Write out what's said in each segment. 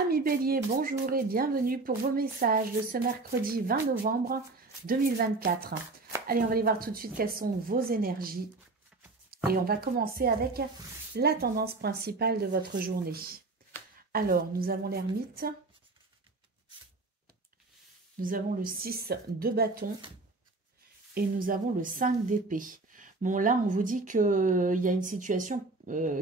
Amis Bélier, bonjour et bienvenue pour vos messages de ce mercredi 20 novembre 2024. Allez, on va aller voir tout de suite quelles sont vos énergies. Et on va commencer avec la tendance principale de votre journée. Alors, nous avons l'ermite. Nous avons le 6 de bâton. Et nous avons le 5 d'épée. Bon, là, on vous dit qu'il y a une situation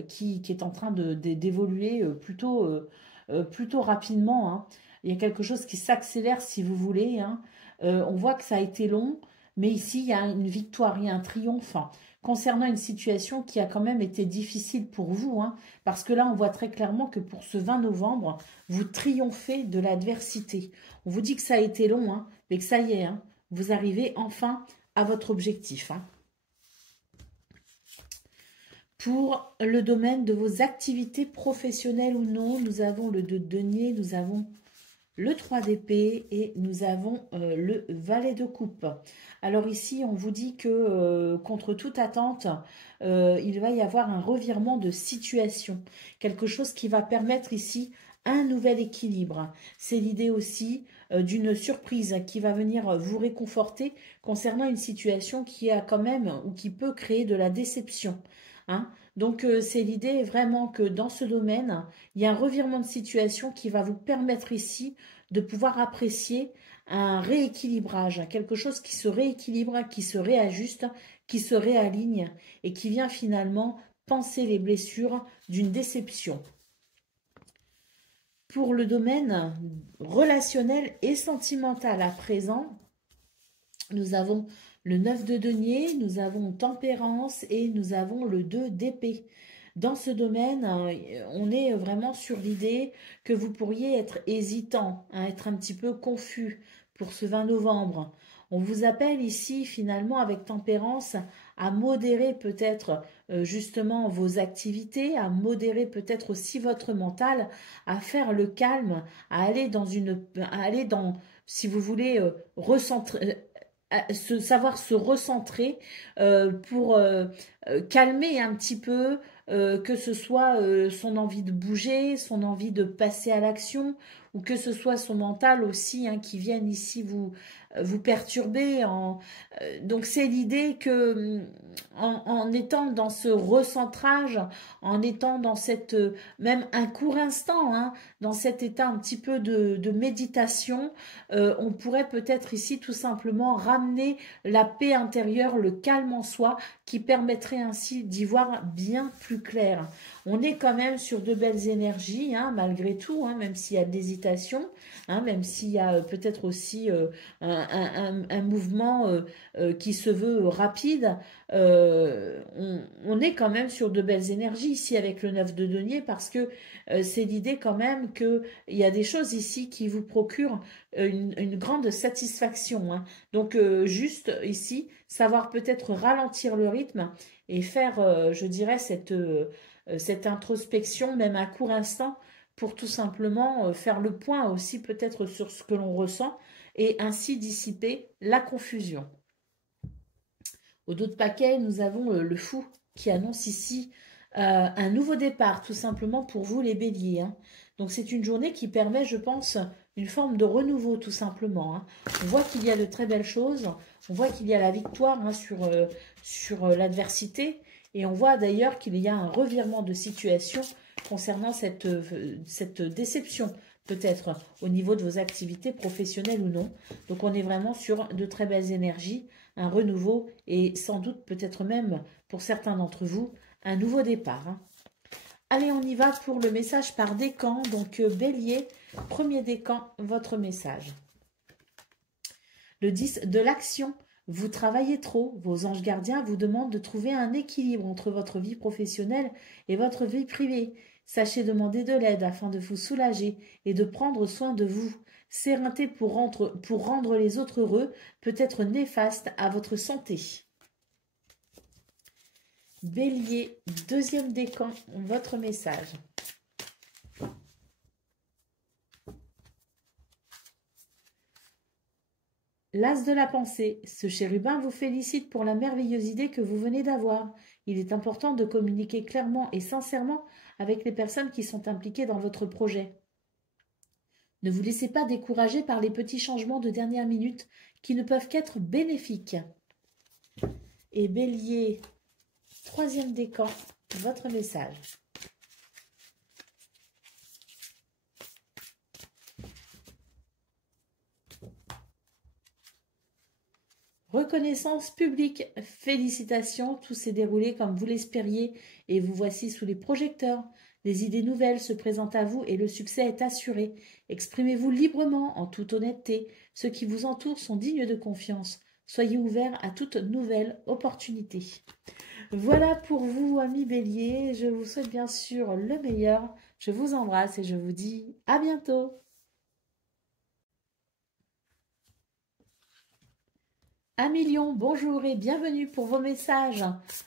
qui est en train d'évoluer plutôt rapidement. Hein. Il y a quelque chose qui s'accélère, si vous voulez. Hein. On voit que ça a été long, mais ici, il y a une victoire, il y a un triomphe concernant une situation qui a quand même été difficile pour vous. Hein, parce que là, on voit très clairement que pour ce 20 novembre, vous triomphez de l'adversité. On vous dit que ça a été long, hein, mais que ça y est, hein, vous arrivez enfin à votre objectif. Hein. Pour le domaine de vos activités professionnelles ou non, nous avons le 2 de denier, nous avons le 3 d'épée et nous avons le valet de coupe. Alors ici, on vous dit que contre toute attente, il va y avoir un revirement de situation. Quelque chose qui va permettre ici un nouvel équilibre. C'est l'idée aussi d'une surprise qui va venir vous réconforter concernant une situation qui a quand même ou qui peut créer de la déception. Hein. Donc c'est l'idée vraiment que dans ce domaine, il y a un revirement de situation qui va vous permettre ici de pouvoir apprécier un rééquilibrage, quelque chose qui se rééquilibre, qui se réajuste, qui se réaligne et qui vient finalement panser les blessures d'une déception. Pour le domaine relationnel et sentimental à présent, nous avons le 9 de denier, nous avons tempérance et nous avons le 2 d'épée. Dans ce domaine, on est vraiment sur l'idée que vous pourriez être hésitant, hein, être un petit peu confus pour ce 20 novembre. On vous appelle ici finalement avec tempérance à modérer peut-être justement vos activités, à modérer peut-être aussi votre mental, à faire le calme, à aller dans, si vous voulez, savoir se recentrer pour calmer un petit peu, que ce soit son envie de bouger, son envie de passer à l'action, ou que ce soit son mental aussi hein, qui vienne ici vous perturber. Donc c'est l'idée que en étant dans ce recentrage, en étant dans cette, même un court instant, hein, dans cet état un petit peu de méditation, on pourrait peut-être ici tout simplement ramener la paix intérieure, le calme en soi, qui permettrait ainsi d'y voir bien plus clair. On est quand même sur de belles énergies, hein, malgré tout, hein, même s'il y a de l'hésitation, hein, même s'il y a peut-être aussi un mouvement qui se veut rapide, on est quand même sur de belles énergies ici avec le 9 de denier parce que c'est l'idée quand même qu'il y a des choses ici qui vous procurent une grande satisfaction. Hein. Donc juste ici, savoir peut-être ralentir le rythme et faire, je dirais, cette introspection, même à court instant, pour tout simplement faire le point aussi peut-être sur ce que l'on ressent et ainsi dissiper la confusion. Au dos de paquet, nous avons le fou qui annonce ici un nouveau départ, tout simplement pour vous les béliers. Hein. Donc c'est une journée qui permet, je pense, une forme de renouveau, tout simplement. Hein. On voit qu'il y a de très belles choses, on voit qu'il y a la victoire hein, sur l'adversité, et on voit d'ailleurs qu'il y a un revirement de situation concernant cette déception, peut-être au niveau de vos activités professionnelles ou non. Donc on est vraiment sur de très belles énergies, un renouveau et sans doute peut-être même pour certains d'entre vous, un nouveau départ. Hein. Allez, on y va pour le message par décan. Donc Bélier, premier décan, votre message. Le 10 de l'action. Vous travaillez trop, vos anges gardiens vous demandent de trouver un équilibre entre votre vie professionnelle et votre vie privée. Sachez demander de l'aide afin de vous soulager et de prendre soin de vous. S'éreinter pour rendre les autres heureux peut être néfaste à votre santé. Bélier, deuxième décan, votre message. L'as de la pensée, ce chérubin vous félicite pour la merveilleuse idée que vous venez d'avoir. Il est important de communiquer clairement et sincèrement avec les personnes qui sont impliquées dans votre projet. Ne vous laissez pas décourager par les petits changements de dernière minute qui ne peuvent qu'être bénéfiques. Et Bélier, troisième décan, votre message. Reconnaissance publique, félicitations, tout s'est déroulé comme vous l'espériez et vous voici sous les projecteurs. Des idées nouvelles se présentent à vous et le succès est assuré. Exprimez-vous librement, en toute honnêteté. Ceux qui vous entourent sont dignes de confiance. Soyez ouverts à toute nouvelle opportunité. Voilà pour vous, amis Bélier. Je vous souhaite bien sûr le meilleur. Je vous embrasse et je vous dis à bientôt. Amis Lion, bonjour et bienvenue pour vos messages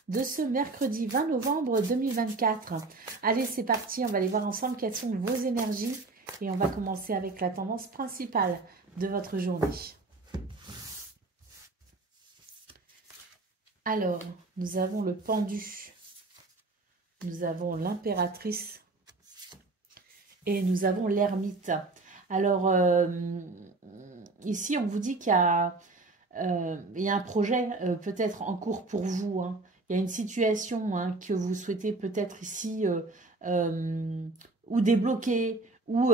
de ce mercredi 20 novembre 2024. Allez, c'est parti, on va aller voir ensemble quelles sont vos énergies et on va commencer avec la tendance principale de votre journée. Alors, nous avons le pendu, nous avons l'impératrice et nous avons l'ermite. Alors, ici, on vous dit qu'il y a un projet peut-être en cours pour vous. Hein. Il y a une situation que vous souhaitez peut-être ici ou débloquer ou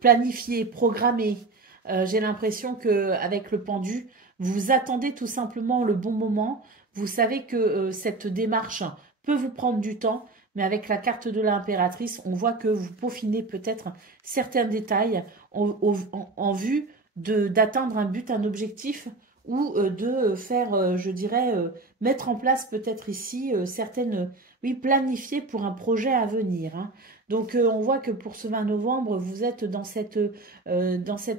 planifier, programmer. J'ai l'impression qu'avec le pendu, vous attendez tout simplement le bon moment. Vous savez que cette démarche peut vous prendre du temps, mais avec la carte de l'impératrice, on voit que vous peaufinez peut-être certains détails en vue d'atteindre un but, un objectif, ou de faire, je dirais, mettre en place peut-être ici certaines, oui, planifier pour un projet à venir. Hein. Donc, on voit que pour ce 20 novembre, vous êtes dans cette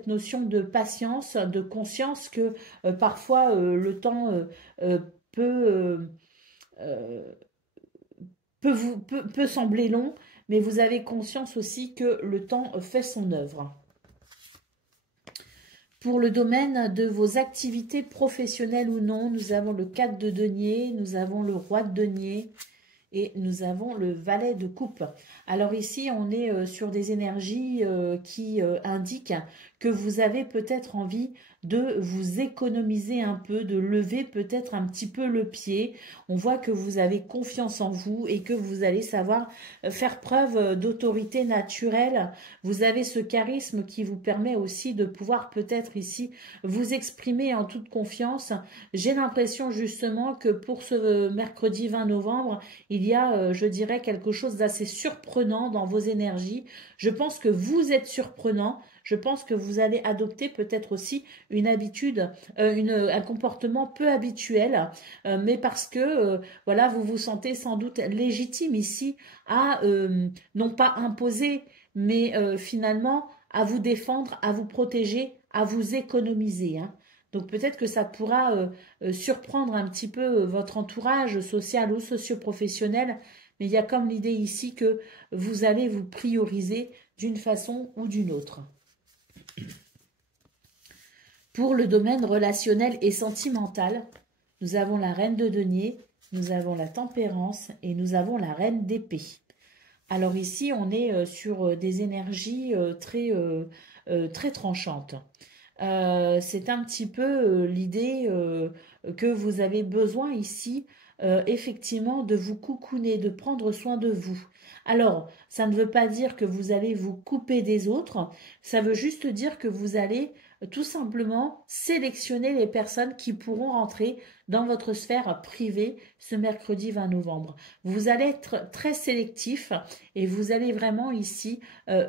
notion de patience, de conscience que parfois le temps peut, peut sembler long, mais vous avez conscience aussi que le temps fait son œuvre. Pour le domaine de vos activités professionnelles ou non, nous avons le 4 de denier, nous avons le roi de denier et nous avons le valet de coupe. Alors ici, on est sur des énergies qui indiquent que vous avez peut-être envie de vous économiser un peu, de lever peut-être un petit peu le pied. On voit que vous avez confiance en vous et que vous allez savoir faire preuve d'autorité naturelle. Vous avez ce charisme qui vous permet aussi de pouvoir peut-être ici vous exprimer en toute confiance. J'ai l'impression justement que pour ce mercredi 20 novembre, il y a, je dirais, quelque chose d'assez surprenant dans vos énergies. Je pense que vous êtes surprenant. Je pense que vous allez adopter peut-être aussi une habitude, un comportement peu habituel, mais parce que voilà, vous vous sentez sans doute légitime ici à non pas imposer, mais finalement à vous défendre, à vous protéger, à vous économiser. Hein. Donc peut-être que ça pourra surprendre un petit peu votre entourage social ou socio-professionnel, mais il y a comme l'idée ici que vous allez vous prioriser d'une façon ou d'une autre. Pour le domaine relationnel et sentimental, nous avons la reine de denier, nous avons la tempérance et nous avons la reine d'épée. Alors ici, on est sur des énergies très tranchantes. C'est un petit peu l'idée que vous avez besoin ici, effectivement, de vous coucouner, de prendre soin de vous. Alors, ça ne veut pas dire que vous allez vous couper des autres, ça veut juste dire que vous allez tout simplement sélectionner les personnes qui pourront rentrer dans votre sphère privée ce mercredi 20 novembre. Vous allez être très sélectif et vous allez vraiment ici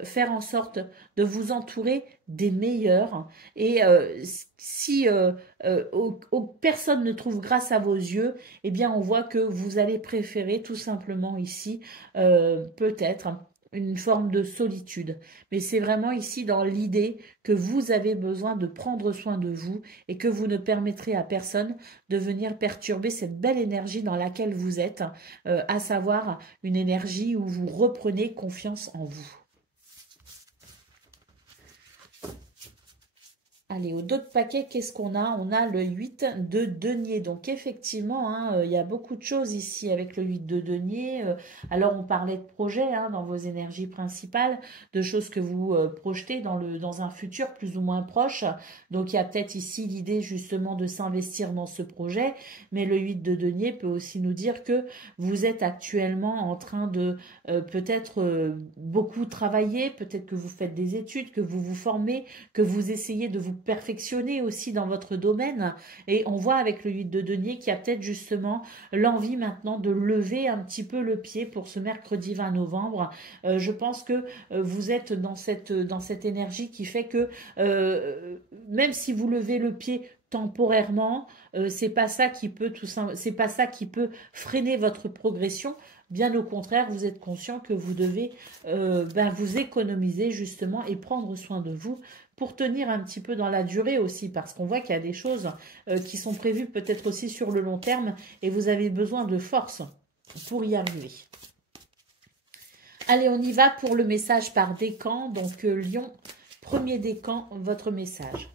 faire en sorte de vous entourer des meilleurs. Et si personne ne trouve grâce à vos yeux, eh bien on voit que vous allez préférer tout simplement ici peut-être une forme de solitude. Mais c'est vraiment ici dans l'idée que vous avez besoin de prendre soin de vous et que vous ne permettrez à personne de venir perturber cette belle énergie dans laquelle vous êtes, à savoir une énergie où vous reprenez confiance en vous. Allez, au dos de paquet, qu'est-ce qu'on a? On a le 8 de denier. Donc, effectivement, hein, il y a beaucoup de choses ici avec le 8 de denier. Alors, on parlait de projets hein, dans vos énergies principales, de choses que vous projetez dans un futur plus ou moins proche. Donc, il y a peut-être ici l'idée justement de s'investir dans ce projet. Mais le 8 de denier peut aussi nous dire que vous êtes actuellement en train de peut-être beaucoup travailler, peut-être que vous faites des études, que vous vous formez, que vous essayez de vous perfectionner aussi dans votre domaine. Et on voit avec le 8 de denier qu'il y a peut-être justement l'envie maintenant de lever un petit peu le pied pour ce mercredi 20 novembre. Je pense que vous êtes dans cette énergie qui fait que même si vous levez le pied temporairement, c'est pas ça qui peut c'est pas ça qui peut freiner votre progression. Bien au contraire, vous êtes conscient que vous devez vous économiser justement et prendre soin de vous pour tenir un petit peu dans la durée aussi, parce qu'on voit qu'il y a des choses qui sont prévues peut-être aussi sur le long terme et vous avez besoin de force pour y arriver. Allez, on y va pour le message par décan. Donc, Lion, premier décan, votre message.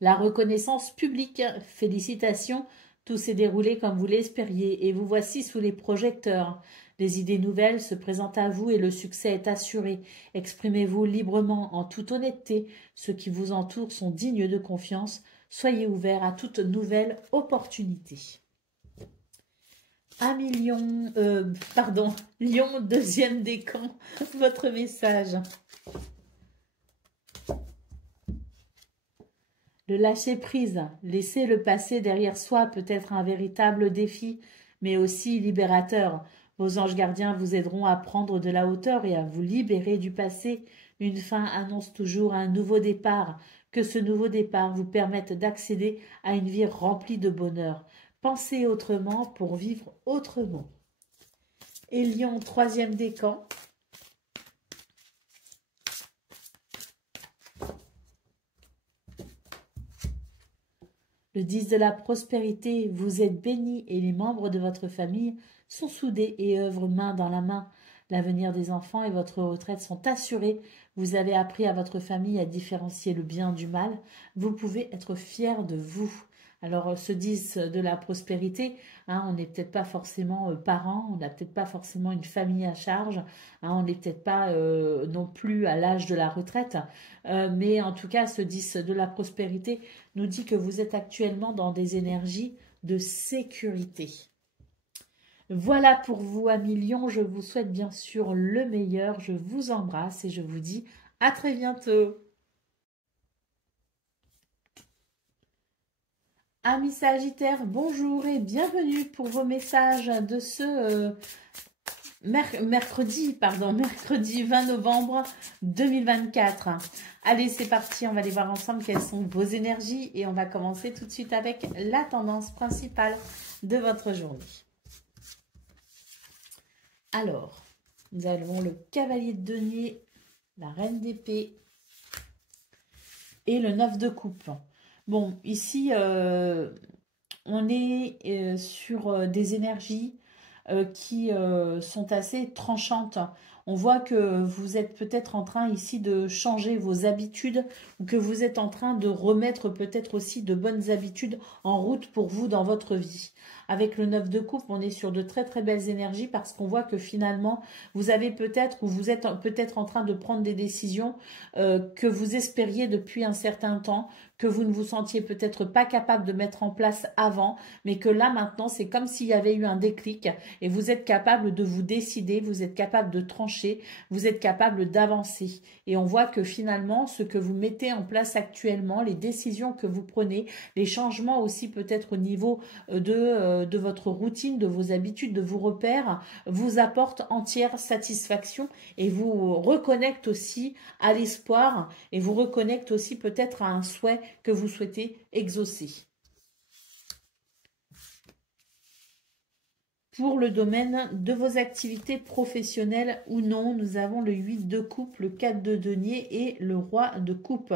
La reconnaissance publique. Félicitations, tout s'est déroulé comme vous l'espériez et vous voici sous les projecteurs. Des idées nouvelles se présentent à vous et le succès est assuré. Exprimez-vous librement en toute honnêteté. Ceux qui vous entourent sont dignes de confiance. Soyez ouverts à toute nouvelle opportunité. Lion, deuxième décan, votre message. Le lâcher-prise, laisser le passé derrière soi peut être un véritable défi, mais aussi libérateur. Vos anges gardiens vous aideront à prendre de la hauteur et à vous libérer du passé. Une fin annonce toujours un nouveau départ. Que ce nouveau départ vous permette d'accéder à une vie remplie de bonheur. Pensez autrement pour vivre autrement. Et Lion, troisième décan. Le 10 de la prospérité, vous êtes bénis et les membres de votre famille sont soudés et œuvrent main dans la main. L'avenir des enfants et votre retraite sont assurés. Vous avez appris à votre famille à différencier le bien du mal. Vous pouvez être fiers de vous. Alors, ce 10 de la prospérité, hein, on n'est peut-être pas forcément parents, on n'a peut-être pas forcément une famille à charge, hein, on n'est peut-être pas non plus à l'âge de la retraite, mais en tout cas, ce 10 de la prospérité nous dit que vous êtes actuellement dans des énergies de sécurité. Voilà pour vous, amis Lion. Je vous souhaite bien sûr le meilleur. Je vous embrasse et je vous dis à très bientôt. Amis Sagittaires, bonjour et bienvenue pour vos messages de ce mercredi 20 novembre 2024. Allez, c'est parti, on va aller voir ensemble quelles sont vos énergies et on va commencer tout de suite avec la tendance principale de votre journée. Alors, nous avons le cavalier de denier, la reine d'épée et le 9 de coupe. Bon, ici, on est sur des énergies qui sont assez tranchantes. On voit que vous êtes peut-être en train ici de changer vos habitudes ou que vous êtes en train de remettre peut-être aussi de bonnes habitudes en route pour vous dans votre vie. Avec le 9 de coupe, on est sur de très très belles énergies parce qu'on voit que finalement, vous avez peut-être ou vous êtes peut-être en train de prendre des décisions que vous espériez depuis un certain temps, que vous ne vous sentiez peut-être pas capable de mettre en place avant, mais que là maintenant, c'est comme s'il y avait eu un déclic et vous êtes capable de vous décider, vous êtes capable de trancher, vous êtes capable d'avancer. Et on voit que finalement, ce que vous mettez en place actuellement, les décisions que vous prenez, les changements aussi peut-être au niveau de votre routine, de vos habitudes, de vos repères, vous apportent entière satisfaction et vous reconnecte aussi à l'espoir et vous reconnecte aussi peut-être à un souhait que vous souhaitez exaucer. Pour le domaine de vos activités professionnelles ou non, nous avons le 8 de coupe, le 4 de denier et le roi de coupe.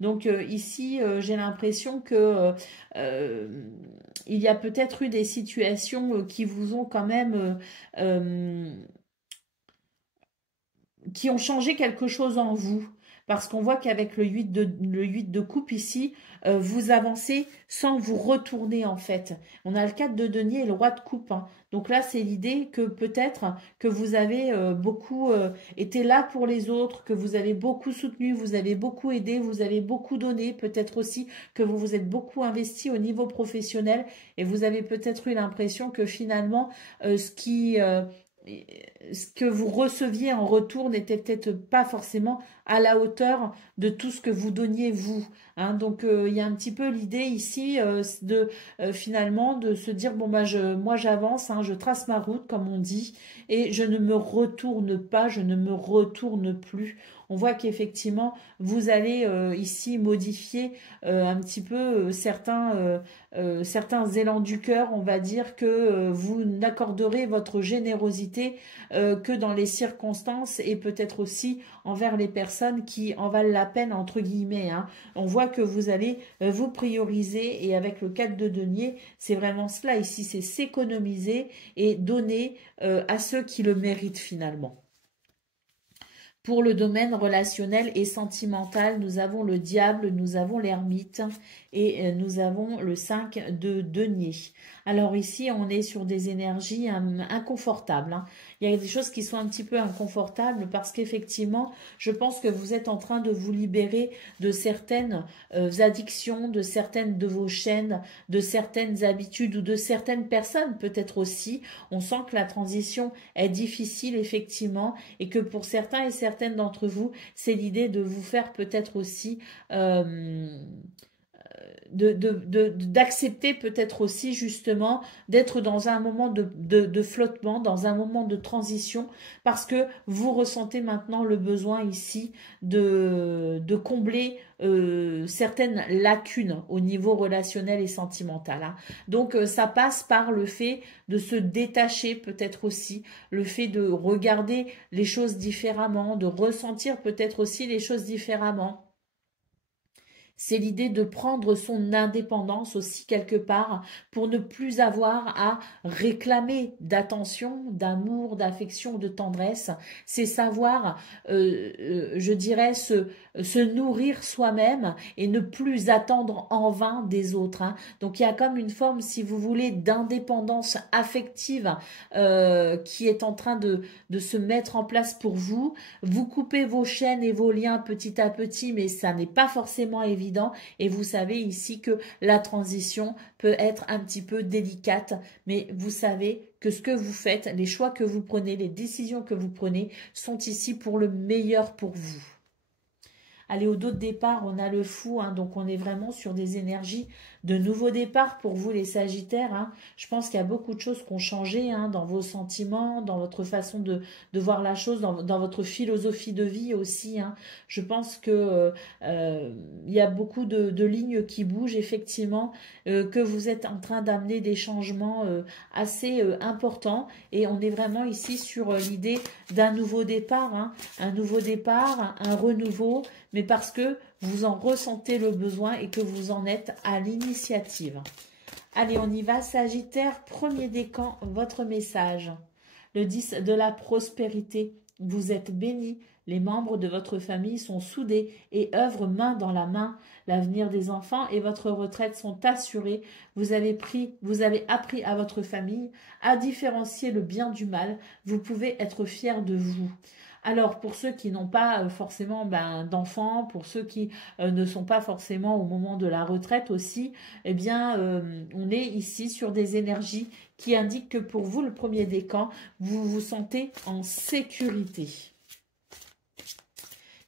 Donc ici, j'ai l'impression que il y a peut-être eu des situations qui vous ont quand même qui ont changé quelque chose en vous. parce qu'on voit qu'avec le 8 de coupe ici, vous avancez sans vous retourner en fait. On a le 4 de denier et le roi de coupe, hein. Donc là, c'est l'idée que peut-être que vous avez beaucoup été là pour les autres, que vous avez beaucoup soutenu, vous avez beaucoup aidé, vous avez beaucoup donné, peut-être aussi que vous vous êtes beaucoup investi au niveau professionnel et vous avez peut-être eu l'impression que finalement, ce que vous receviez en retour n'était peut-être pas forcément à la hauteur de tout ce que vous donniez vous, hein. Donc il y a un petit peu l'idée ici de finalement de se dire bon bah moi j'avance, hein, je trace ma route comme on dit et je ne me retourne pas, je ne me retourne plus. On voit qu'effectivement vous allez ici modifier un petit peu certains élans du cœur, on va dire que vous n'accorderez votre générosité que dans les circonstances et peut-être aussi envers les personnes qui en valent la peine, entre guillemets, hein. On voit que vous allez vous prioriser et avec le 4 de denier, c'est vraiment cela ici, c'est s'économiser et donner à ceux qui le méritent finalement. Pour le domaine relationnel et sentimental, nous avons le diable, nous avons l'ermite et nous avons le 5 de denier. Alors ici, on est sur des énergies inconfortables, hein. Il y a des choses qui sont un petit peu inconfortables parce qu'effectivement, je pense que vous êtes en train de vous libérer de certaines addictions, de certaines de vos chaînes, de certaines habitudes ou de certaines personnes peut-être aussi. On sent que la transition est difficile effectivement et que pour certains et certaines d'entre vous, c'est l'idée de vous faire peut-être aussi d'accepter peut-être aussi justement d'être dans un moment de flottement, dans un moment de transition, parce que vous ressentez maintenant le besoin ici de combler certaines lacunes au niveau relationnel et sentimental, hein. Donc ça passe par le fait de se détacher peut-être aussi, le fait de regarder les choses différemment, de ressentir peut-être aussi les choses différemment. C'est l'idée de prendre son indépendance aussi quelque part pour ne plus avoir à réclamer d'attention, d'amour, d'affection, de tendresse. C'est savoir, je dirais, se nourrir soi-même et ne plus attendre en vain des autres, hein. Donc il y a comme une forme, si vous voulez, d'indépendance affective qui est en train de se mettre en place pour vous. Vous coupez vos chaînes et vos liens petit à petit, mais ça n'est pas forcément évident. Et vous savez ici que la transition peut être un petit peu délicate, mais vous savez que ce que vous faites, les choix que vous prenez, les décisions que vous prenez sont ici pour le meilleur pour vous. Allez, au dos de départ, on a le fou, hein, donc on est vraiment sur des énergies de nouveau départ pour vous les Sagittaires, hein. Je pense qu'il y a beaucoup de choses qui ont changé, hein, dans vos sentiments, dans votre façon de voir la chose, dans votre philosophie de vie aussi, hein. Je pense que il y a beaucoup de lignes qui bougent effectivement, que vous êtes en train d'amener des changements assez importants et on est vraiment ici sur l'idée d'un nouveau départ, hein, un nouveau départ, un renouveau, mais parce que vous en ressentez le besoin et que vous en êtes à l'initiative. Allez, on y va, Sagittaire, premier décan, votre message. Le 10 de la prospérité, vous êtes bénis, les membres de votre famille sont soudés et œuvrent main dans la main. L'avenir des enfants et votre retraite sont assurés. Vous avez appris à votre famille à différencier le bien du mal. Vous pouvez être fiers de vous. Alors, pour ceux qui n'ont pas forcément d'enfants, pour ceux qui ne sont pas forcément au moment de la retraite aussi, eh bien, on est ici sur des énergies qui indiquent que pour vous, le premier décan, vous vous sentez en sécurité.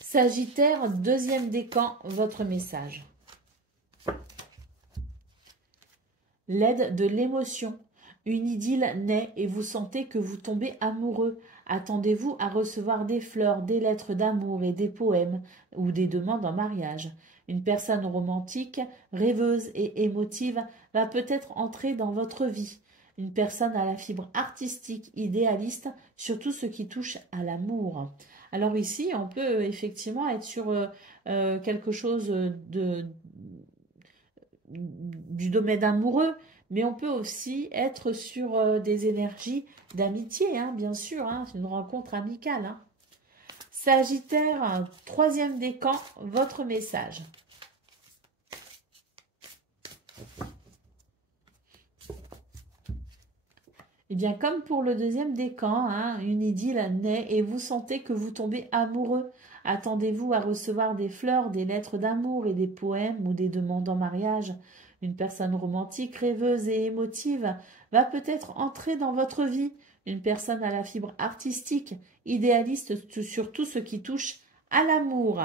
Sagittaire, deuxième décan, votre message. L'aide de l'émotion. Une idylle naît et vous sentez que vous tombez amoureux. Attendez-vous à recevoir des fleurs, des lettres d'amour et des poèmes ou des demandes en mariage. Une personne romantique, rêveuse et émotive va peut-être entrer dans votre vie. Une personne à la fibre artistique, idéaliste, surtout ce qui touche à l'amour. Alors ici, on peut effectivement être sur quelque chose du domaine amoureux, mais on peut aussi être sur des énergies d'amitié, hein, bien sûr, hein, c'est une rencontre amicale, hein. Sagittaire, troisième décan, votre message. Eh bien, comme pour le deuxième décan, hein, une idylle naît et vous sentez que vous tombez amoureux. Attendez-vous à recevoir des fleurs, des lettres d'amour et des poèmes ou des demandes en mariage. Une personne romantique, rêveuse et émotive va peut-être entrer dans votre vie. Une personne à la fibre artistique, idéaliste sur tout ce qui touche à l'amour.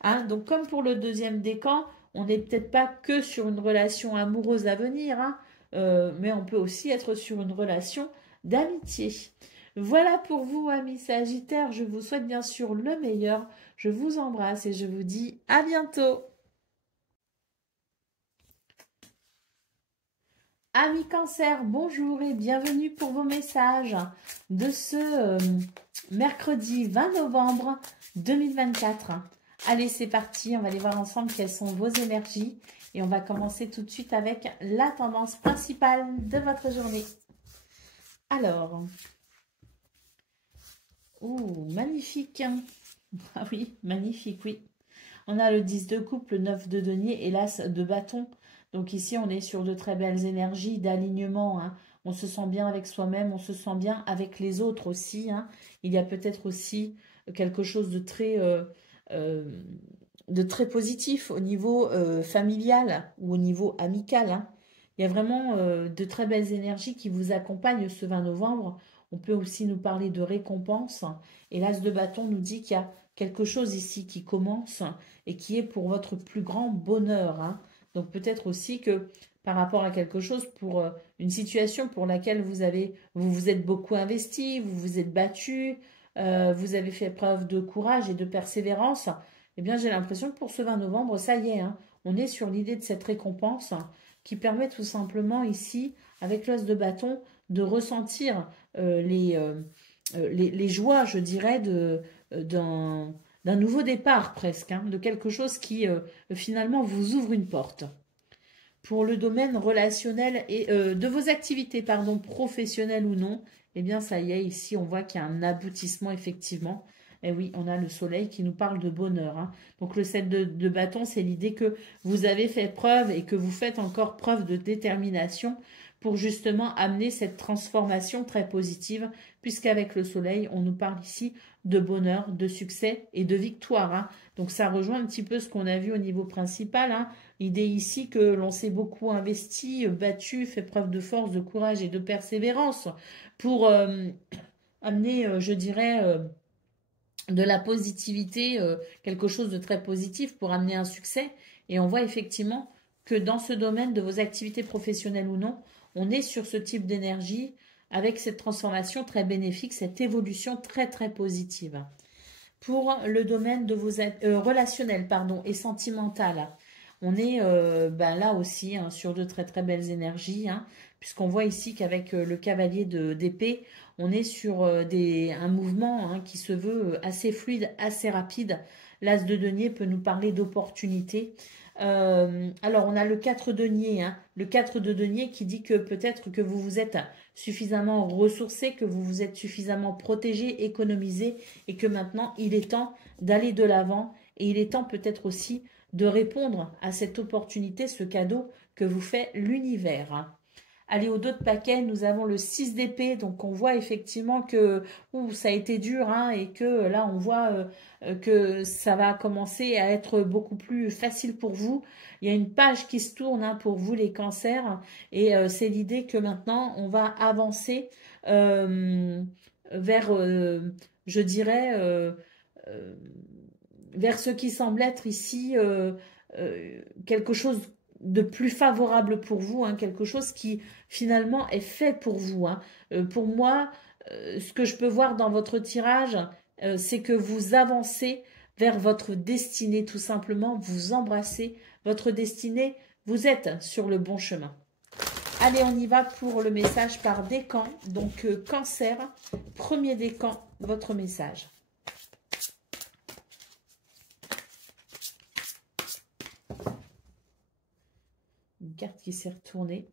Hein, donc, comme pour le deuxième décan, on n'est peut-être pas que sur une relation amoureuse à venir, hein, mais on peut aussi être sur une relation d'amitié. Voilà pour vous, amis Sagittaires. Je vous souhaite bien sûr le meilleur. Je vous embrasse et je vous dis à bientôt. Amis Cancer, bonjour et bienvenue pour vos messages de ce mercredi 20 novembre 2024. Allez, c'est parti. On va aller voir ensemble quelles sont vos énergies. Et on va commencer tout de suite avec la tendance principale de votre journée. Alors, magnifique. Ah oui, magnifique, oui. On a le 10 de coupe, le 9 de denier et l'as de bâton. Donc ici, on est sur de très belles énergies d'alignement. Hein. On se sent bien avec soi-même, on se sent bien avec les autres aussi. Hein. Il y a peut-être aussi quelque chose de très positif au niveau familial ou au niveau amical. Hein. Il y a vraiment de très belles énergies qui vous accompagnent ce 20 novembre. On peut aussi nous parler de récompense. Et l'as de bâton nous dit qu'il y a quelque chose ici qui commence et qui est pour votre plus grand bonheur. Hein. Donc peut-être aussi que par rapport à quelque chose, pour une situation pour laquelle vous vous êtes beaucoup investi, vous vous êtes battu, vous avez fait preuve de courage et de persévérance, eh bien j'ai l'impression que pour ce 20 novembre, ça y est, hein, on est sur l'idée de cette récompense qui permet tout simplement ici, avec l'os de bâton, de ressentir les joies, je dirais, d'un nouveau départ presque, hein, de quelque chose qui finalement vous ouvre une porte. Pour le domaine relationnel et de vos activités, pardon, professionnelles ou non, eh bien ça y est, ici on voit qu'il y a un aboutissement effectivement. Et oui, on a le soleil qui nous parle de bonheur. Hein. Donc le 7 de bâton, c'est l'idée que vous avez fait preuve et que vous faites encore preuve de détermination pour justement amener cette transformation très positive, puisqu'avec le soleil, on nous parle ici de bonheur, de succès et de victoire. Hein. Donc ça rejoint un petit peu ce qu'on a vu au niveau principal. Hein. L'idée ici que l'on s'est beaucoup investi, battu, fait preuve de force, de courage et de persévérance pour amener, je dirais, de la positivité, quelque chose de très positif pour amener un succès. Et on voit effectivement que dans ce domaine de vos activités professionnelles ou non, on est sur ce type d'énergie avec cette transformation très bénéfique, cette évolution très très positive. Pour le domaine de vos relationnel et sentimental, on est là aussi hein, sur de très très belles énergies, hein, puisqu'on voit ici qu'avec le cavalier d'épée, on est sur un mouvement hein, qui se veut assez fluide, assez rapide. L'as de denier peut nous parler d'opportunités. Alors, on a le 4 denier, hein, le 4 de denier qui dit que peut-être que vous vous êtes suffisamment ressourcé, que vous vous êtes suffisamment protégé, économisé et que maintenant, il est temps d'aller de l'avant et il est temps peut-être aussi de répondre à cette opportunité, ce cadeau que vous fait l'univers. Allez, au dos de paquet, nous avons le 6 d'épée. Donc, on voit effectivement que ça a été dur hein, et que là, on voit que ça va commencer à être beaucoup plus facile pour vous. Il y a une page qui se tourne hein, pour vous, les cancers. Et c'est l'idée que maintenant, on va avancer vers, je dirais, vers ce qui semble être ici quelque chose de plus favorable pour vous, hein, quelque chose qui finalement est fait pour vous. Hein. Pour moi, ce que je peux voir dans votre tirage, c'est que vous avancez vers votre destinée, tout simplement, vous embrassez votre destinée, vous êtes sur le bon chemin. Allez, on y va pour le message par décan. Donc, cancer, premier décan, votre message. Une carte qui s'est retournée.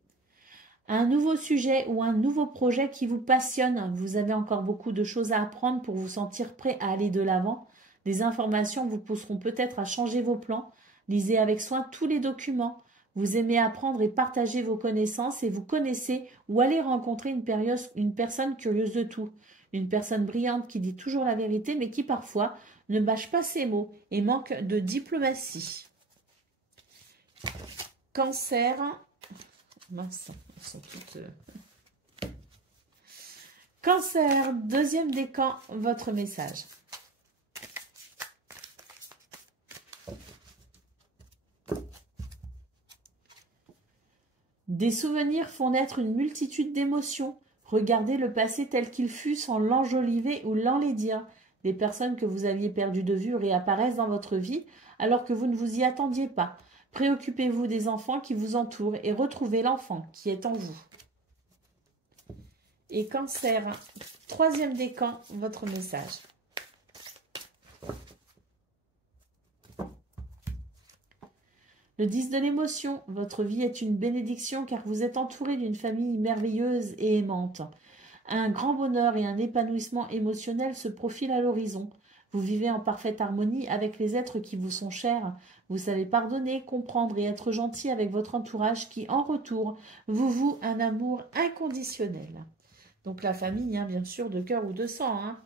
Un nouveau sujet ou un nouveau projet qui vous passionne. Vous avez encore beaucoup de choses à apprendre pour vous sentir prêt à aller de l'avant. Des informations vous pousseront peut-être à changer vos plans. Lisez avec soin tous les documents. Vous aimez apprendre et partager vos connaissances et vous connaissez ou allez rencontrer une personne curieuse de tout. Une personne brillante qui dit toujours la vérité mais qui parfois ne mâche pas ses mots et manque de diplomatie. Cancer. Mince, elles sont toutes... Cancer, deuxième décan, votre message. Des souvenirs font naître une multitude d'émotions. Regardez le passé tel qu'il fut sans l'enjoliver ou l'enlaidir. Les personnes que vous aviez perdues de vue réapparaissent dans votre vie alors que vous ne vous y attendiez pas. Préoccupez-vous des enfants qui vous entourent et retrouvez l'enfant qui est en vous. Et Cancer, troisième décan, votre message. Le 10 de l'émotion, votre vie est une bénédiction car vous êtes entouré d'une famille merveilleuse et aimante. Un grand bonheur et un épanouissement émotionnel se profilent à l'horizon. Vous vivez en parfaite harmonie avec les êtres qui vous sont chers. Vous savez pardonner, comprendre et être gentil avec votre entourage qui, en retour, vous voue un amour inconditionnel. Donc la famille, hein, bien sûr, de cœur ou de sang. Hein.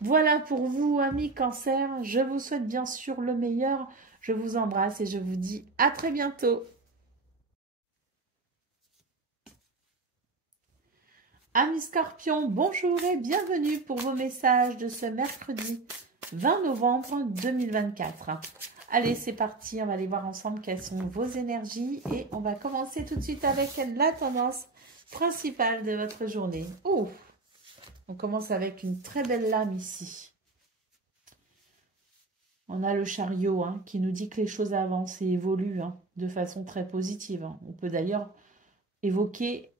Voilà pour vous, amis Cancer. Je vous souhaite bien sûr le meilleur. Je vous embrasse et je vous dis à très bientôt. Amis Scorpions, bonjour et bienvenue pour vos messages de ce mercredi 20 novembre 2024. Allez, c'est parti, on va aller voir ensemble quelles sont vos énergies et on va commencer tout de suite avec la tendance principale de votre journée. Oh, on commence avec une très belle lame ici. On a le chariot hein, qui nous dit que les choses avancent et évoluent hein, de façon très positive. Hein. On peut d'ailleurs évoquer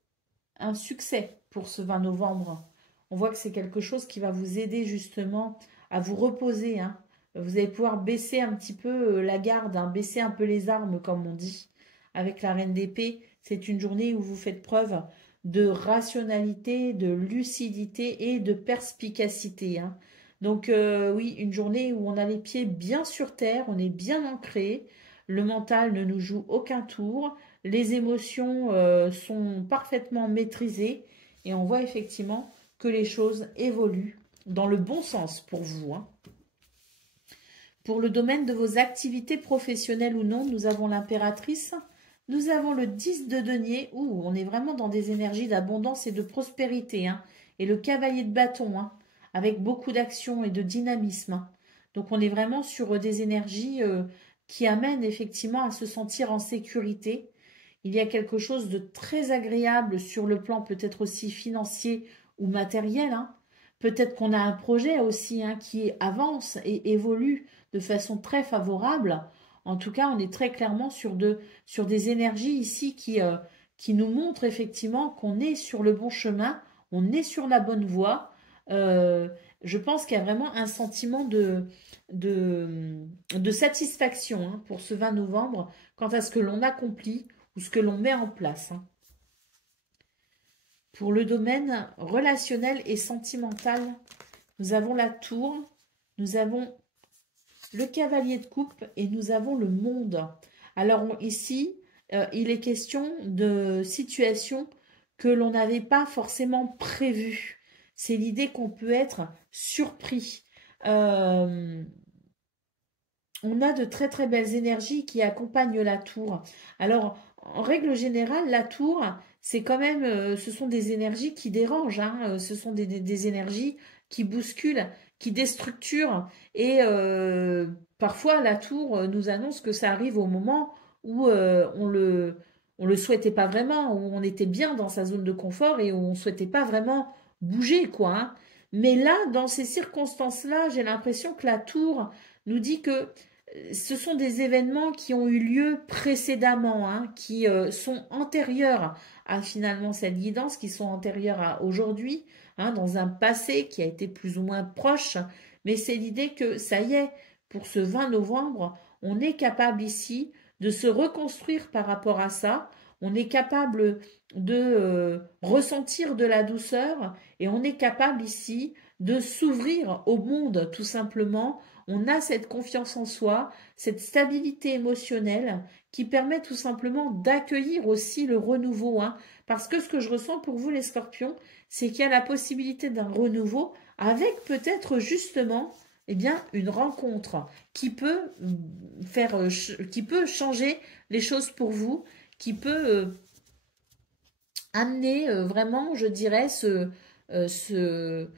un succès pour ce 20 novembre. On voit que c'est quelque chose qui va vous aider justement à vous reposer. Hein. Vous allez pouvoir baisser un petit peu la garde, hein, baisser un peu les armes comme on dit. Avec la reine d'épée, c'est une journée où vous faites preuve de rationalité, de lucidité et de perspicacité. Hein. Donc oui, une journée où on a les pieds bien sur terre, on est bien ancré, le mental ne nous joue aucun tour, les émotions sont parfaitement maîtrisées et on voit effectivement que les choses évoluent dans le bon sens pour vous. Hein. Pour le domaine de vos activités professionnelles ou non, nous avons l'impératrice, nous avons le 10 de denier, où on est vraiment dans des énergies d'abondance et de prospérité, hein, et le cavalier de bâton, hein, avec beaucoup d'action et de dynamisme. Donc on est vraiment sur des énergies qui amènent effectivement à se sentir en sécurité. Il y a quelque chose de très agréable sur le plan peut-être aussi financier ou matériel. Hein. Peut-être qu'on a un projet aussi hein, qui avance et évolue de façon très favorable. En tout cas, on est très clairement sur des énergies ici qui nous montrent effectivement qu'on est sur le bon chemin, on est sur la bonne voie. Je pense qu'il y a vraiment un sentiment de satisfaction hein, pour ce 20 novembre quant à ce que l'on accomplit ou ce que l'on met en place. Hein. Pour le domaine relationnel et sentimental, nous avons la tour, nous avons le cavalier de coupe et nous avons le monde. Alors ici, il est question de situations que l'on n'avait pas forcément prévues. C'est l'idée qu'on peut être surpris. On a de très très belles énergies qui accompagnent la tour. Alors, en règle générale, la tour, c'est quand même, ce sont des énergies qui dérangent. Hein, ce sont des énergies qui bousculent, qui déstructurent. Et parfois, la tour nous annonce que ça arrive au moment où on le souhaitait pas vraiment, où on était bien dans sa zone de confort et où on souhaitait pas vraiment bouger, quoi. Hein. Mais là, dans ces circonstances-là, j'ai l'impression que la tour nous dit que ce sont des événements qui ont eu lieu précédemment, hein, qui sont antérieurs à finalement cette guidance, qui sont antérieurs à aujourd'hui, hein, dans un passé qui a été plus ou moins proche. Mais c'est l'idée que ça y est, pour ce 20 novembre, on est capable ici de se reconstruire par rapport à ça. On est capable de ressentir de la douceur et on est capable ici de s'ouvrir au monde tout simplement on a cette confiance en soi, cette stabilité émotionnelle qui permet tout simplement d'accueillir aussi le renouveau. Hein. Parce que ce que je ressens pour vous les scorpions, c'est qu'il y a la possibilité d'un renouveau avec peut-être justement eh bien, une rencontre qui peut qui peut changer les choses pour vous, qui peut amener vraiment, je dirais, euh, ce,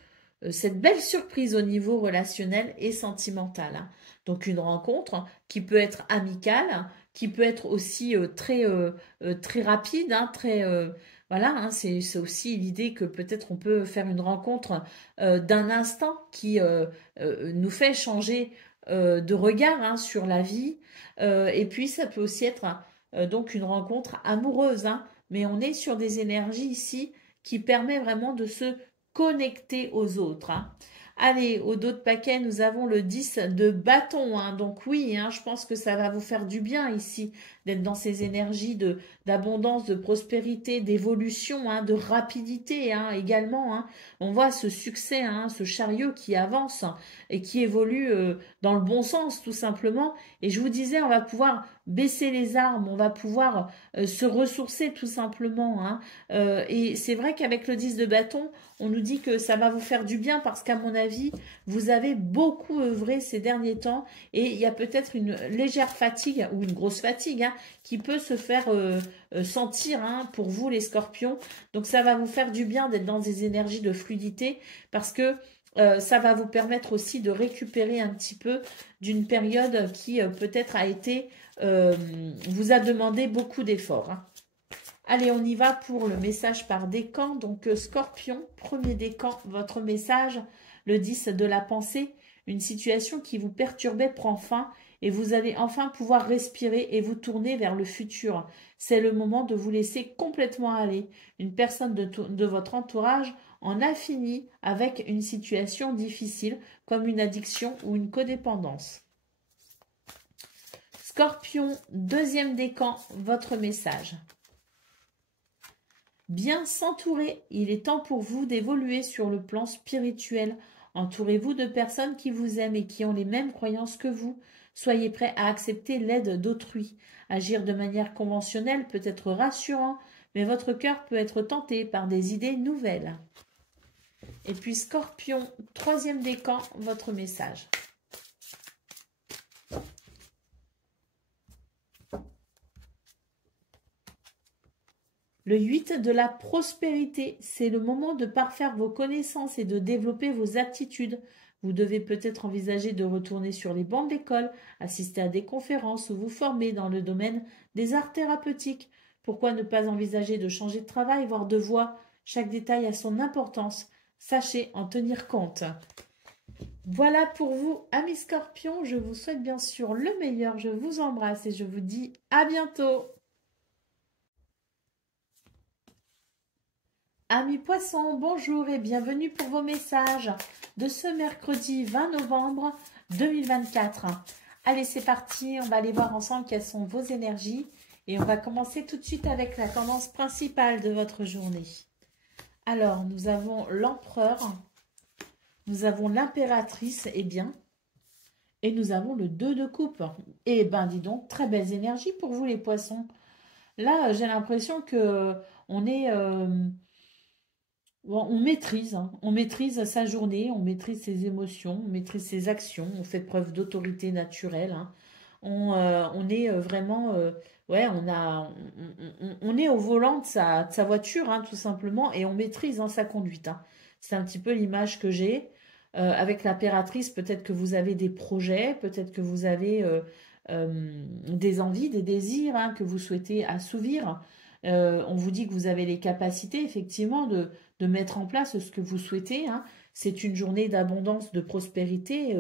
cette belle surprise au niveau relationnel et sentimental. Hein. Donc une rencontre qui peut être amicale, qui peut être aussi très rapide, hein, très voilà, hein, c'est aussi l'idée que peut-être on peut faire une rencontre d'un instant qui nous fait changer de regard hein, sur la vie. Et puis ça peut aussi être donc une rencontre amoureuse. Hein, mais on est sur des énergies ici qui permettent vraiment de se connecter aux autres. Hein. Allez, au dos de paquet, nous avons le 10 de bâton. Hein. Donc oui, hein, je pense que ça va vous faire du bien ici d'être dans ces énergies d'abondance, de prospérité, d'évolution, hein, de rapidité hein, également. Hein. On voit ce succès, hein, ce chariot qui avance et qui évolue dans le bon sens tout simplement. Et je vous disais, on va pouvoir baisser les armes, on va pouvoir se ressourcer tout simplement. Hein. Et c'est vrai qu'avec le 10 de bâton, on nous dit que ça va vous faire du bien parce qu'à mon avis, vous avez beaucoup œuvré ces derniers temps et il y a peut-être une légère fatigue ou une grosse fatigue hein, qui peut se faire sentir hein, pour vous les scorpions. Donc ça va vous faire du bien d'être dans des énergies de fluidité parce que ça va vous permettre aussi de récupérer un petit peu d'une période qui peut-être a été, vous a demandé beaucoup d'efforts. Hein. Allez, on y va pour le message par décan. Donc, Scorpion, premier décan, votre message, le 10 de la pensée. Une situation qui vous perturbait prend fin et vous allez enfin pouvoir respirer et vous tourner vers le futur. C'est le moment de vous laisser complètement aller. Une personne de votre entourage en a fini avec une situation difficile comme une addiction ou une codépendance. Scorpion, deuxième décan, votre message. Bien s'entourer, il est temps pour vous d'évoluer sur le plan spirituel. Entourez-vous de personnes qui vous aiment et qui ont les mêmes croyances que vous. Soyez prêts à accepter l'aide d'autrui. Agir de manière conventionnelle peut être rassurant, mais votre cœur peut être tenté par des idées nouvelles. Et puis Scorpion, troisième décan, votre message. Le 8 de la prospérité, c'est le moment de parfaire vos connaissances et de développer vos aptitudes. Vous devez peut-être envisager de retourner sur les bancs de l'école, assister à des conférences ou vous former dans le domaine des arts thérapeutiques. Pourquoi ne pas envisager de changer de travail, voire de voie? Chaque détail a son importance. Sachez en tenir compte. Voilà pour vous, amis scorpions. Je vous souhaite bien sûr le meilleur. Je vous embrasse et je vous dis à bientôt. Amis poissons, bonjour et bienvenue pour vos messages de ce mercredi 20 novembre 2024. Allez, c'est parti, on va aller voir ensemble quelles sont vos énergies et on va commencer tout de suite avec la tendance principale de votre journée. Alors, nous avons l'empereur, nous avons l'impératrice, et nous avons le 2 de coupe. Et ben, dis donc, très belles énergies pour vous les poissons. Là, j'ai l'impression que on est... on maîtrise, hein. On maîtrise sa journée, on maîtrise ses émotions, on maîtrise ses actions, on fait preuve d'autorité naturelle. Hein. On est vraiment, ouais, on est au volant de sa voiture, hein, tout simplement, et on maîtrise hein, sa conduite. Hein. C'est un petit peu l'image que j'ai. Avec l'impératrice, peut-être que vous avez des projets, peut-être que vous avez des envies, des désirs hein, que vous souhaitez assouvir. On vous dit que vous avez les capacités, effectivement, de mettre en place ce que vous souhaitez. Hein. C'est une journée d'abondance, de prospérité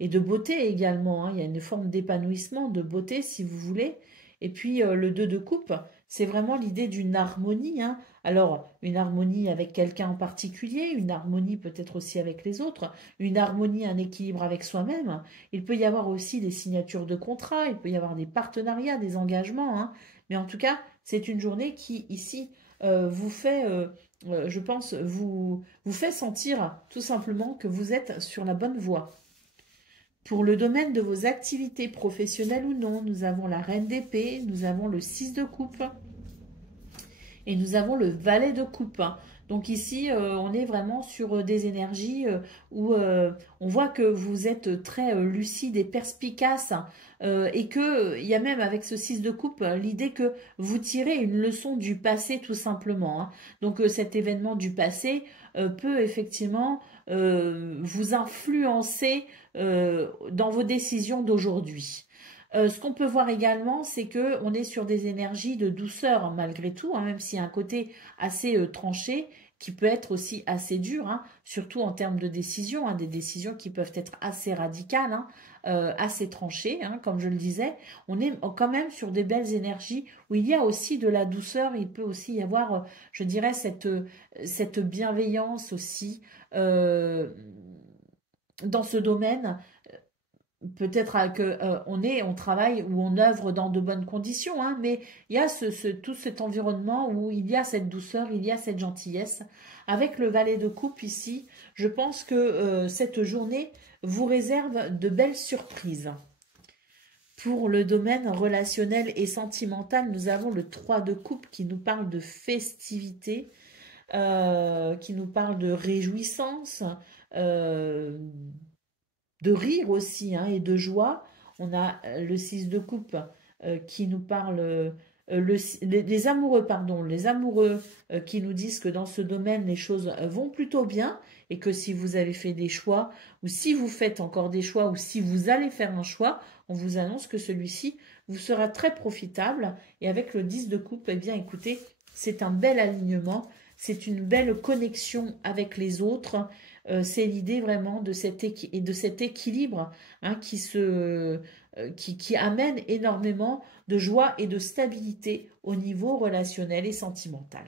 et de beauté également. Hein. Il y a une forme d'épanouissement, de beauté, si vous voulez. Et puis, le 2 de coupe, c'est vraiment l'idée d'une harmonie. Hein. Alors, une harmonie avec quelqu'un en particulier, une harmonie peut-être aussi avec les autres, une harmonie, un équilibre avec soi-même. Il peut y avoir aussi des signatures de contrats, il peut y avoir des partenariats, des engagements. Hein. Mais en tout cas, c'est une journée qui, ici, vous fait, je pense, vous fait sentir tout simplement que vous êtes sur la bonne voie. Pour le domaine de vos activités professionnelles ou non, nous avons la reine d'épée, nous avons le 6 de coupe et nous avons le valet de coupe. Donc ici, on est vraiment sur des énergies où on voit que vous êtes très lucide et perspicace et que il y a même avec ce 6 de coupe l'idée que vous tirez une leçon du passé tout simplement. Hein. Donc cet événement du passé peut effectivement vous influencer dans vos décisions d'aujourd'hui. Ce qu'on peut voir également, c'est que on est sur des énergies de douceur hein, malgré tout, hein, même s'il y a un côté assez tranché, qui peut être aussi assez dur, hein, surtout en termes de décision, hein, des décisions qui peuvent être assez radicales, hein, assez tranchées, hein, comme je le disais. On est quand même sur des belles énergies où il y a aussi de la douceur, il peut aussi y avoir, je dirais, cette bienveillance aussi dans ce domaine. Peut-être que on travaille ou on œuvre dans de bonnes conditions, hein, mais il y a tout cet environnement où il y a cette douceur, il y a cette gentillesse. Avec le valet de coupe ici, je pense que cette journée vous réserve de belles surprises. Pour le domaine relationnel et sentimental, nous avons le 3 de coupe qui nous parle de festivité, qui nous parle de réjouissance, euh, de rire aussi hein, et de joie. On a le 6 de coupe qui nous parle, les amoureux, pardon, les amoureux qui nous disent que dans ce domaine, les choses vont plutôt bien et que si vous avez fait des choix ou si vous faites encore des choix ou si vous allez faire un choix, on vous annonce que celui-ci vous sera très profitable. Et avec le 10 de coupe, eh bien écoutez, c'est un bel alignement, c'est une belle connexion avec les autres. C'est l'idée vraiment de cet équilibre hein, qui amène énormément de joie et de stabilité au niveau relationnel et sentimental.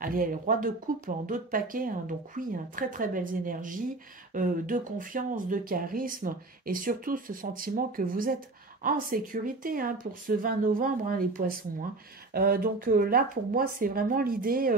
Allez, le roi de coupe en dos de paquet, hein, donc oui, hein, très très belles énergies, de confiance, de charisme et surtout ce sentiment que vous êtes en sécurité hein, pour ce 20 novembre, hein, les poissons. Hein. Donc là, pour moi, c'est vraiment l'idée...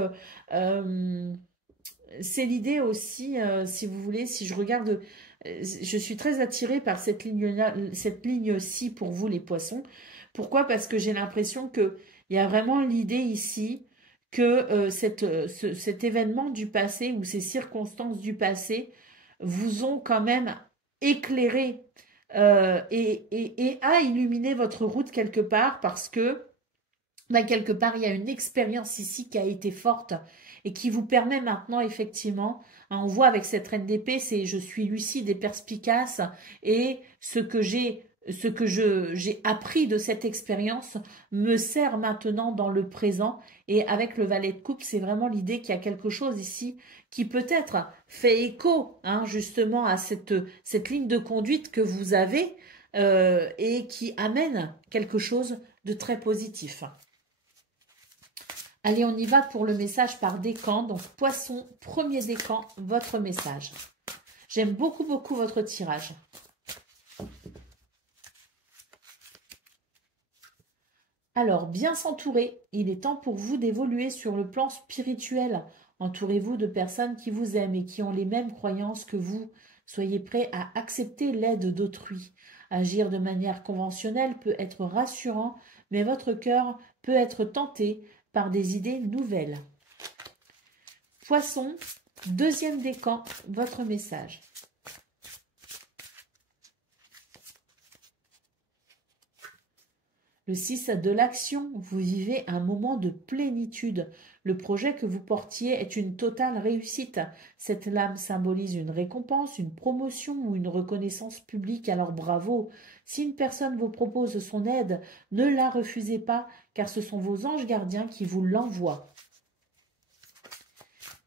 c'est l'idée aussi, si vous voulez, si je regarde, je suis très attirée par cette ligne-ci pour vous les poissons. Pourquoi? Parce que j'ai l'impression qu'il y a vraiment l'idée ici que cet événement du passé ou ces circonstances du passé vous ont quand même éclairé et a illuminé votre route quelque part parce que bah, quelque part, il y a une expérience ici qui a été forte et qui vous permet maintenant, effectivement, hein, on voit avec cette reine d'épée, c'est je suis lucide et perspicace et j'ai appris de cette expérience me sert maintenant dans le présent. Et avec le valet de coupe, c'est vraiment l'idée qu'il y a quelque chose ici qui peut-être fait écho, hein, justement, à cette ligne de conduite que vous avez et qui amène quelque chose de très positif. Allez, on y va pour le message par décan. Donc, poisson, premier décan, votre message. J'aime beaucoup, beaucoup votre tirage. Alors, bien s'entourer. Il est temps pour vous d'évoluer sur le plan spirituel. Entourez-vous de personnes qui vous aiment et qui ont les mêmes croyances que vous. Soyez prêts à accepter l'aide d'autrui. Agir de manière conventionnelle peut être rassurant, mais votre cœur peut être tenté par des idées nouvelles. Poisson, deuxième décan, votre message. Le 6 de l'action, vous vivez un moment de plénitude. Le projet que vous portiez est une totale réussite. Cette lame symbolise une récompense, une promotion ou une reconnaissance publique, alors bravo. Si une personne vous propose son aide, ne la refusez pas, car ce sont vos anges gardiens qui vous l'envoient.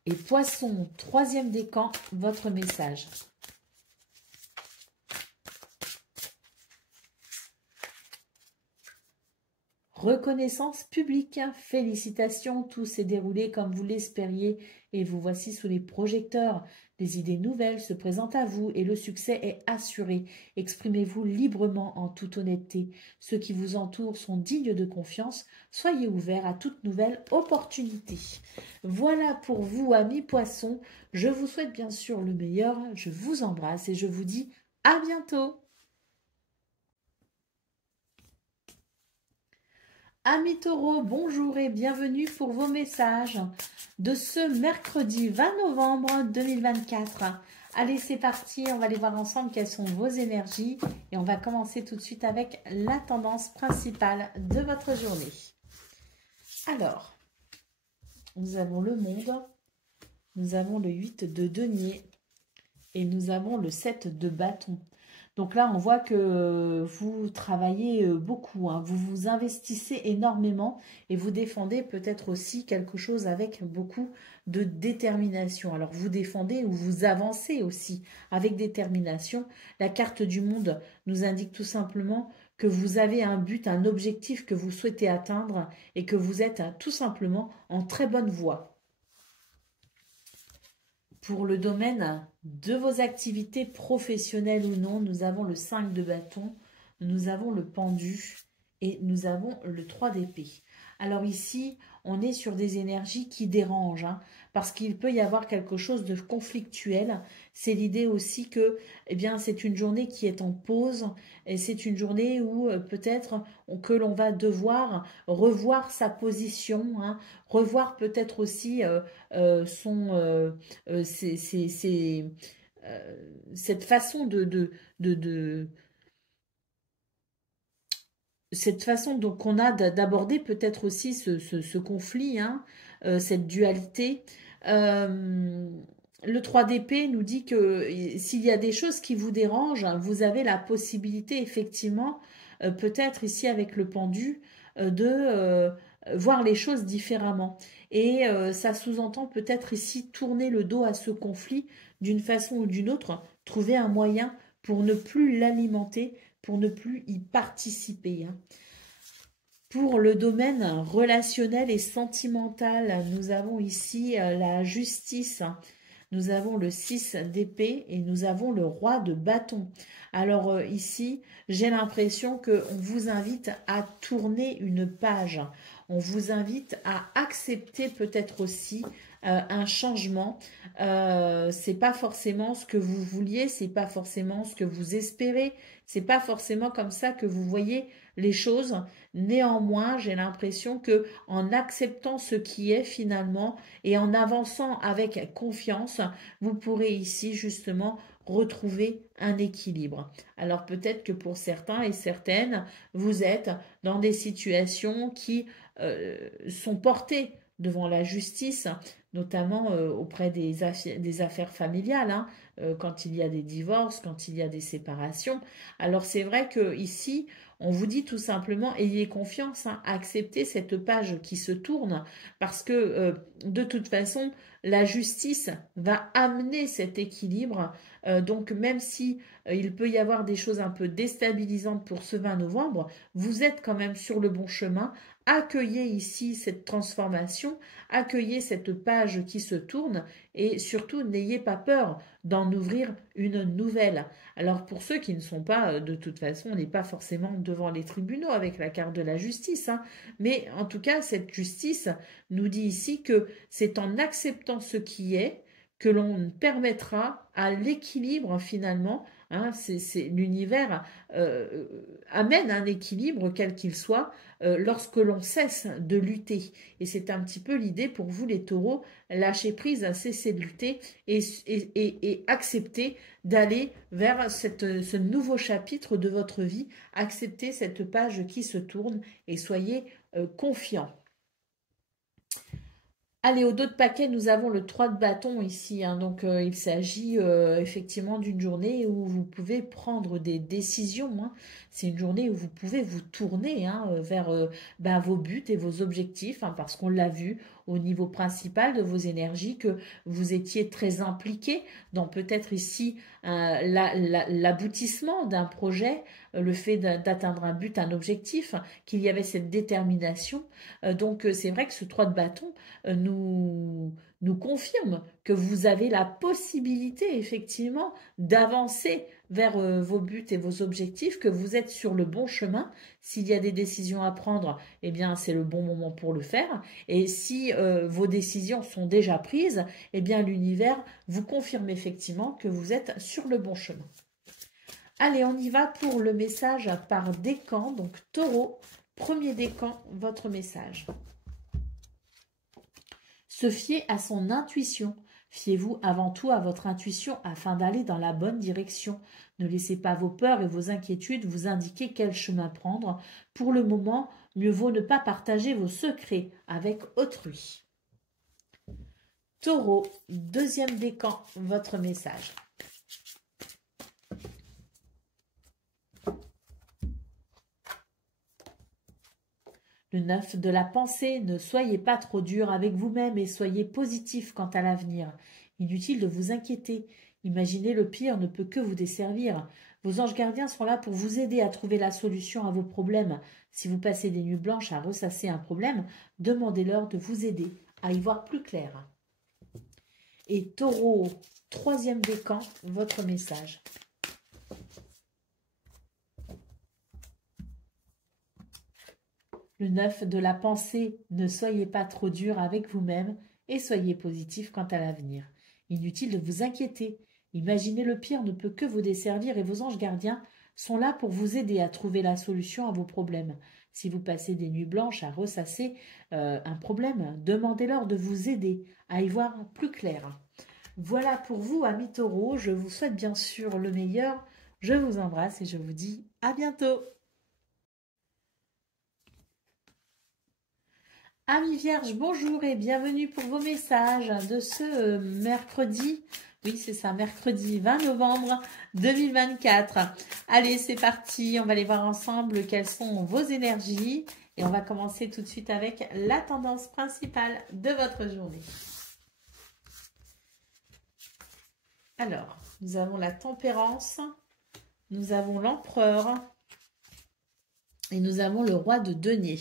Et Poisson, troisième décan, votre message. Reconnaissance publique, félicitations, tout s'est déroulé comme vous l'espériez et vous voici sous les projecteurs. Des idées nouvelles se présentent à vous et le succès est assuré. Exprimez-vous librement en toute honnêteté. Ceux qui vous entourent sont dignes de confiance. Soyez ouverts à toute nouvelle opportunité. Voilà pour vous, amis poissons. Je vous souhaite bien sûr le meilleur. Je vous embrasse et je vous dis à bientôt. Amis taureaux, bonjour et bienvenue pour vos messages de ce mercredi 20 novembre 2024. Allez, c'est parti, on va aller voir ensemble quelles sont vos énergies et on va commencer tout de suite avec la tendance principale de votre journée. Alors, nous avons le monde, nous avons le 8 de denier et nous avons le 7 de bâton. Donc là, on voit que vous travaillez beaucoup, hein. Vous vous investissez énormément et vous défendez peut-être aussi quelque chose avec beaucoup de détermination. Alors, vous défendez ou vous avancez aussi avec détermination. La carte du monde nous indique tout simplement que vous avez un but, un objectif que vous souhaitez atteindre et que vous êtes tout simplement en très bonne voie. Pour le domaine de vos activités professionnelles ou non, nous avons le 5 de bâton, nous avons le pendu et nous avons le 3 d'épée. Alors ici, on est sur des énergies qui dérangent, hein, parce qu'il peut y avoir quelque chose de conflictuel. C'est l'idée aussi que c'est une journée qui est en pause et c'est une journée où peut-être que l'on va devoir revoir sa position, hein, revoir peut-être aussi cette façon cette façon donc qu'on a d'aborder peut-être aussi ce conflit, hein, cette dualité. Le 3 d'épée nous dit que s'il y a des choses qui vous dérangent, vous avez la possibilité effectivement, peut-être ici avec le pendu, de voir les choses différemment. Et ça sous-entend peut-être ici tourner le dos à ce conflit d'une façon ou d'une autre, trouver un moyen pour ne plus l'alimenter, pour ne plus y participer, hein. Pour le domaine relationnel et sentimental, nous avons ici la justice, hein. Nous avons le 6 d'épée et nous avons le roi de bâton. Alors ici, j'ai l'impression qu'on vous invite à tourner une page. On vous invite à accepter peut-être aussi un changement. C'est pas forcément ce que vous vouliez, c'est pas forcément ce que vous espérez, c'est pas forcément comme ça que vous voyez les choses. Néanmoins, j'ai l'impression que en acceptant ce qui est finalement et en avançant avec confiance, vous pourrez ici justement retrouver un équilibre. Alors peut-être que pour certains et certaines, vous êtes dans des situations qui sont portées devant la justice, notamment auprès des affaires familiales, hein, quand il y a des divorces, quand il y a des séparations. Alors c'est vrai que ici, on vous dit tout simplement, ayez confiance, hein, acceptez cette page qui se tourne, parce que de toute façon, la justice va amener cet équilibre. Donc même si il peut y avoir des choses un peu déstabilisantes pour ce 20 novembre, vous êtes quand même sur le bon chemin. Accueillez ici cette transformation, accueillez cette page qui se tourne et surtout n'ayez pas peur d'en ouvrir une nouvelle. Alors pour ceux qui ne sont pas, de toute façon, on n'est pas forcément devant les tribunaux avec la carte de la justice, hein, mais en tout cas cette justice nous dit ici que c'est en acceptant ce qui est que l'on permettra à l'équilibre finalement, hein, l'univers amène un équilibre quel qu'il soit lorsque l'on cesse de lutter. Et c'est un petit peu l'idée pour vous les taureaux, lâcher prise, cesser de lutter et accepter d'aller vers ce nouveau chapitre de votre vie, accepter cette page qui se tourne et soyez confiants. Allez, au dos de paquet, nous avons le 3 de bâton ici, hein. Donc il s'agit effectivement d'une journée où vous pouvez prendre des décisions, hein. C'est une journée où vous pouvez vous tourner, hein, vers vos buts et vos objectifs, hein, parce qu'on l'a vu au niveau principal de vos énergies que vous étiez très impliqué dans peut-être ici l'aboutissement d'un projet, le fait d'atteindre un but, un objectif, qu'il y avait cette détermination. Donc c'est vrai que ce 3 de bâton nous confirme que vous avez la possibilité effectivement d'avancer vers vos buts et vos objectifs, que vous êtes sur le bon chemin. S'il y a des décisions à prendre, eh bien c'est le bon moment pour le faire. Et si vos décisions sont déjà prises, eh bien l'univers vous confirme effectivement que vous êtes sur le bon chemin. Allez, on y va pour le message par décan, donc taureau. Premier décan, votre message. Se fier à son intuition. Fiez-vous avant tout à votre intuition afin d'aller dans la bonne direction. Ne laissez pas vos peurs et vos inquiétudes vous indiquer quel chemin prendre. Pour le moment, mieux vaut ne pas partager vos secrets avec autrui. Taureau, deuxième décan, votre message. Le 9 de la pensée, ne soyez pas trop dur avec vous-même et soyez positif quant à l'avenir. Inutile de vous inquiéter. Imaginez le pire ne peut que vous desservir. Vos anges gardiens sont là pour vous aider à trouver la solution à vos problèmes. Si vous passez des nuits blanches à ressasser un problème, demandez-leur de vous aider à y voir plus clair. Et Taureau, troisième décan, votre message. Le 9 de la pensée, ne soyez pas trop dur avec vous-même et soyez positif quant à l'avenir. Inutile de vous inquiéter. Imaginez le pire ne peut que vous desservir et vos anges gardiens sont là pour vous aider à trouver la solution à vos problèmes. Si vous passez des nuits blanches à ressasser un problème, demandez-leur de vous aider à y voir plus clair. Voilà pour vous, amis taureaux. Je vous souhaite bien sûr le meilleur. Je vous embrasse et je vous dis à bientôt. Amis Vierges, bonjour et bienvenue pour vos messages de ce mercredi. Oui, c'est ça, mercredi 20 novembre 2024. Allez, c'est parti. On va aller voir ensemble quelles sont vos énergies. Et on va commencer tout de suite avec la tendance principale de votre journée. Alors, nous avons la tempérance, nous avons l'empereur et nous avons le roi de denier.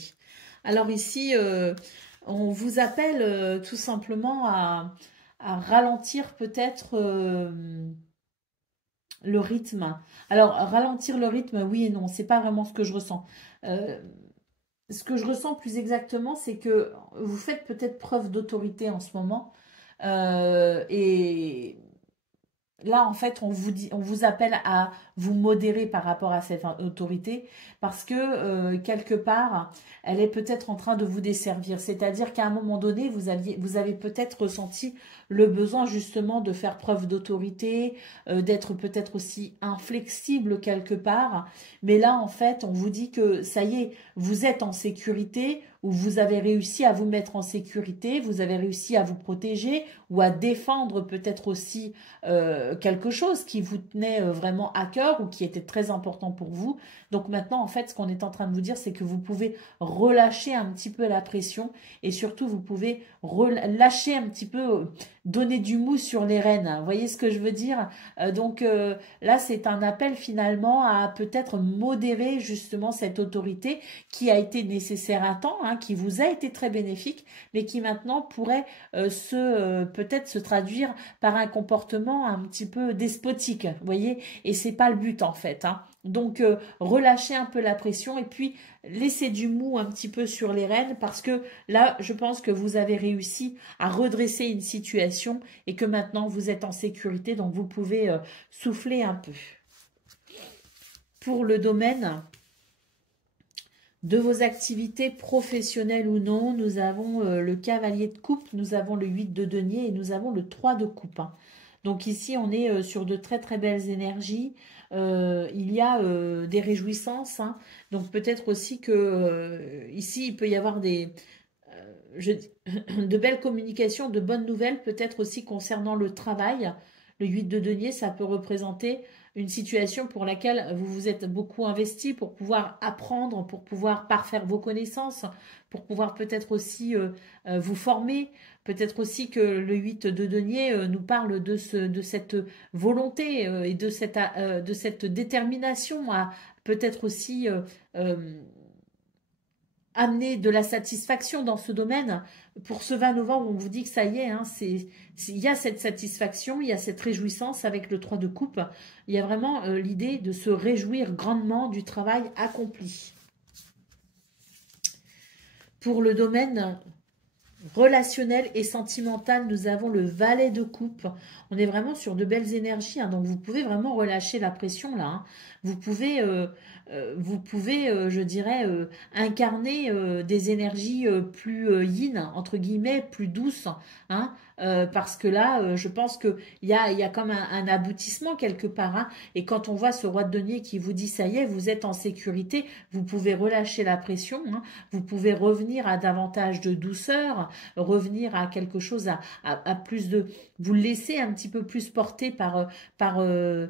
Alors ici, on vous appelle tout simplement à ralentir peut-être le rythme. Alors, ralentir le rythme, oui et non, c'est pas vraiment ce que je ressens. Ce que je ressens plus exactement, c'est que vous faites peut-être preuve d'autorité en ce moment. Et là, en fait, on vous appelle à vous modérer par rapport à cette autorité parce que quelque part, elle est peut-être en train de vous desservir. C'est-à-dire qu'à un moment donné, vous avez peut-être ressenti le besoin justement de faire preuve d'autorité, d'être peut-être aussi inflexible quelque part. Mais là, en fait, on vous dit que ça y est, vous êtes en sécurité ou vous avez réussi à vous mettre en sécurité, vous avez réussi à vous protéger ou à défendre peut-être aussi quelque chose qui vous tenait vraiment à cœur ou qui était très important pour vous. Donc maintenant, en fait, ce qu'on est en train de vous dire, c'est que vous pouvez relâcher un petit peu la pression et surtout, vous pouvez relâcher un petit peu, donner du mou sur les rênes. Vous voyez ce que je veux dire? Donc là, c'est un appel finalement à peut-être modérer justement cette autorité qui a été nécessaire un temps, hein, qui vous a été très bénéfique, mais qui maintenant pourrait peut-être se traduire par un comportement un petit peu despotique, vous voyez, et c'est pas le but en fait, hein. Donc relâchez un peu la pression et puis laissez du mou un petit peu sur les rênes parce que là je pense que vous avez réussi à redresser une situation et que maintenant vous êtes en sécurité, donc vous pouvez souffler un peu. Pour le domaine de vos activités professionnelles ou non, nous avons le cavalier de coupe, nous avons le 8 de denier et nous avons le 3 de coupe, hein. Donc ici, on est sur de très très belles énergies. Il y a des réjouissances, hein. Donc peut-être aussi que ici, il peut y avoir de belles communications, de bonnes nouvelles, peut-être aussi concernant le travail. Le 8 de denier, ça peut représenter une situation pour laquelle vous vous êtes beaucoup investi pour pouvoir apprendre, pour pouvoir parfaire vos connaissances, pour pouvoir peut-être aussi vous former. Peut-être aussi que le 8 de denier nous parle de cette volonté et de cette détermination à peut-être aussi amener de la satisfaction dans ce domaine. Pour ce 20 novembre, on vous dit que ça y est, hein, il y a cette satisfaction, il y a cette réjouissance avec le 3 de coupe. Il y a vraiment l'idée de se réjouir grandement du travail accompli. Pour le domaine relationnel et sentimental, nous avons le valet de coupe. On est vraiment sur de belles énergies, hein, donc vous pouvez vraiment relâcher la pression là, hein. vous pouvez je dirais, incarner des énergies plus yin, entre guillemets, plus douces, hein, parce que là, je pense il y a comme un aboutissement quelque part, hein, et quand on voit ce roi de denier qui vous dit, ça y est, vous êtes en sécurité, vous pouvez relâcher la pression, hein, vous pouvez revenir à davantage de douceur, revenir à quelque chose, à plus de... Vous le laissez un petit peu plus porter par, euh,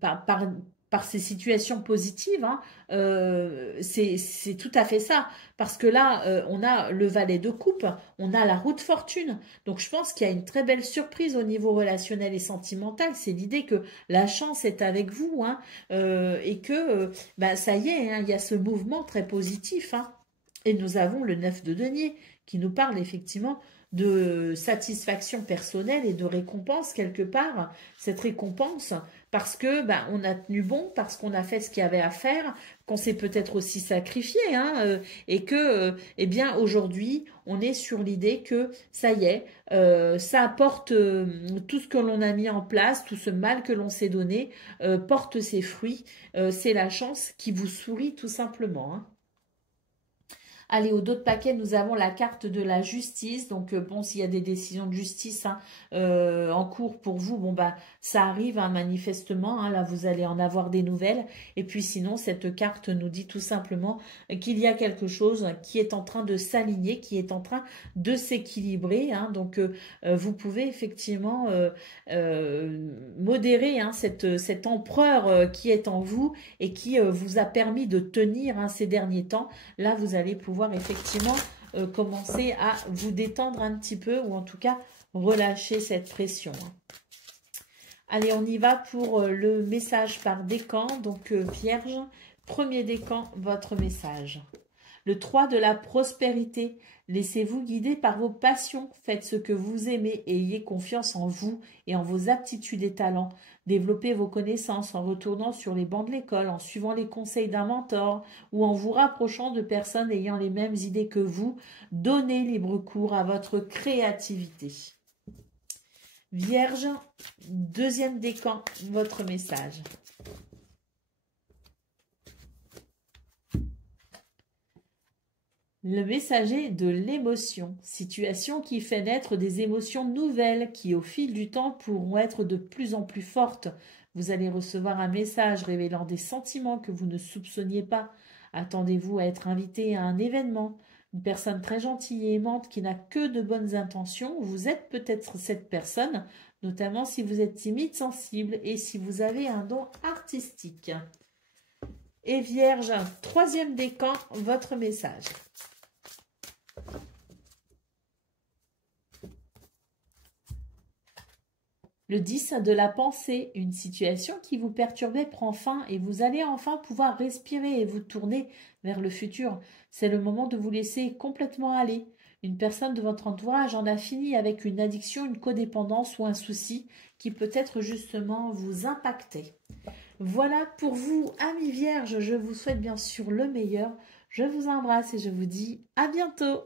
par, par, par ces situations positives, hein, c'est tout à fait ça. Parce que là, on a le valet de coupe, on a la roue de fortune. Donc je pense qu'il y a une très belle surprise au niveau relationnel et sentimental. C'est l'idée que la chance est avec vous, hein, et que bah, ça y est, hein, il y a ce mouvement très positif, hein. Et nous avons le 9 de denier qui nous parle effectivement de satisfaction personnelle et de récompense quelque part. Cette récompense parce que ben, on a tenu bon, parce qu'on a fait ce qu'il y avait à faire, qu'on s'est peut-être aussi sacrifié, hein, et que eh bien aujourd'hui on est sur l'idée que ça y est, ça apporte tout ce que l'on a mis en place, tout ce mal que l'on s'est donné porte ses fruits. C'est la chance qui vous sourit tout simplement, hein. Allez, au dos de paquet, nous avons la carte de la justice. Donc, bon, s'il y a des décisions de justice, hein, en cours pour vous, bon, bah, ça arrive, hein, manifestement. Hein, là, vous allez en avoir des nouvelles. Et puis, sinon, cette carte nous dit tout simplement qu'il y a quelque chose qui est en train de s'aligner, qui est en train de s'équilibrer, hein. Donc, vous pouvez effectivement modérer, hein, cet empereur qui est en vous et qui vous a permis de tenir, hein, ces derniers temps. Là, vous allez pouvoir effectivement commencer à vous détendre un petit peu ou en tout cas relâcher cette pression, hein. Allez, on y va pour le message par décan. Donc, Vierge, premier décan, votre message. Le 3 de la prospérité. Laissez-vous guider par vos passions. Faites ce que vous aimez et ayez confiance en vous et en vos aptitudes et talents. Développez vos connaissances en retournant sur les bancs de l'école, en suivant les conseils d'un mentor ou en vous rapprochant de personnes ayant les mêmes idées que vous. Donnez libre cours à votre créativité. Vierge, deuxième décan, votre message. Le messager de l'émotion, situation qui fait naître des émotions nouvelles qui au fil du temps pourront être de plus en plus fortes. Vous allez recevoir un message révélant des sentiments que vous ne soupçonniez pas. Attendez-vous à être invité à un événement. Une personne très gentille et aimante qui n'a que de bonnes intentions. Vous êtes peut-être cette personne, notamment si vous êtes timide, sensible et si vous avez un don artistique. Et Vierge, troisième décan, votre message. Le 10 de la pensée, une situation qui vous perturbait prend fin et vous allez enfin pouvoir respirer et vous tourner vers le futur. C'est le moment de vous laisser complètement aller. Une personne de votre entourage en a fini avec une addiction, une codépendance ou un souci qui peut-être justement vous impacter. Voilà pour vous, amis vierges, je vous souhaite bien sûr le meilleur. Je vous embrasse et je vous dis à bientôt.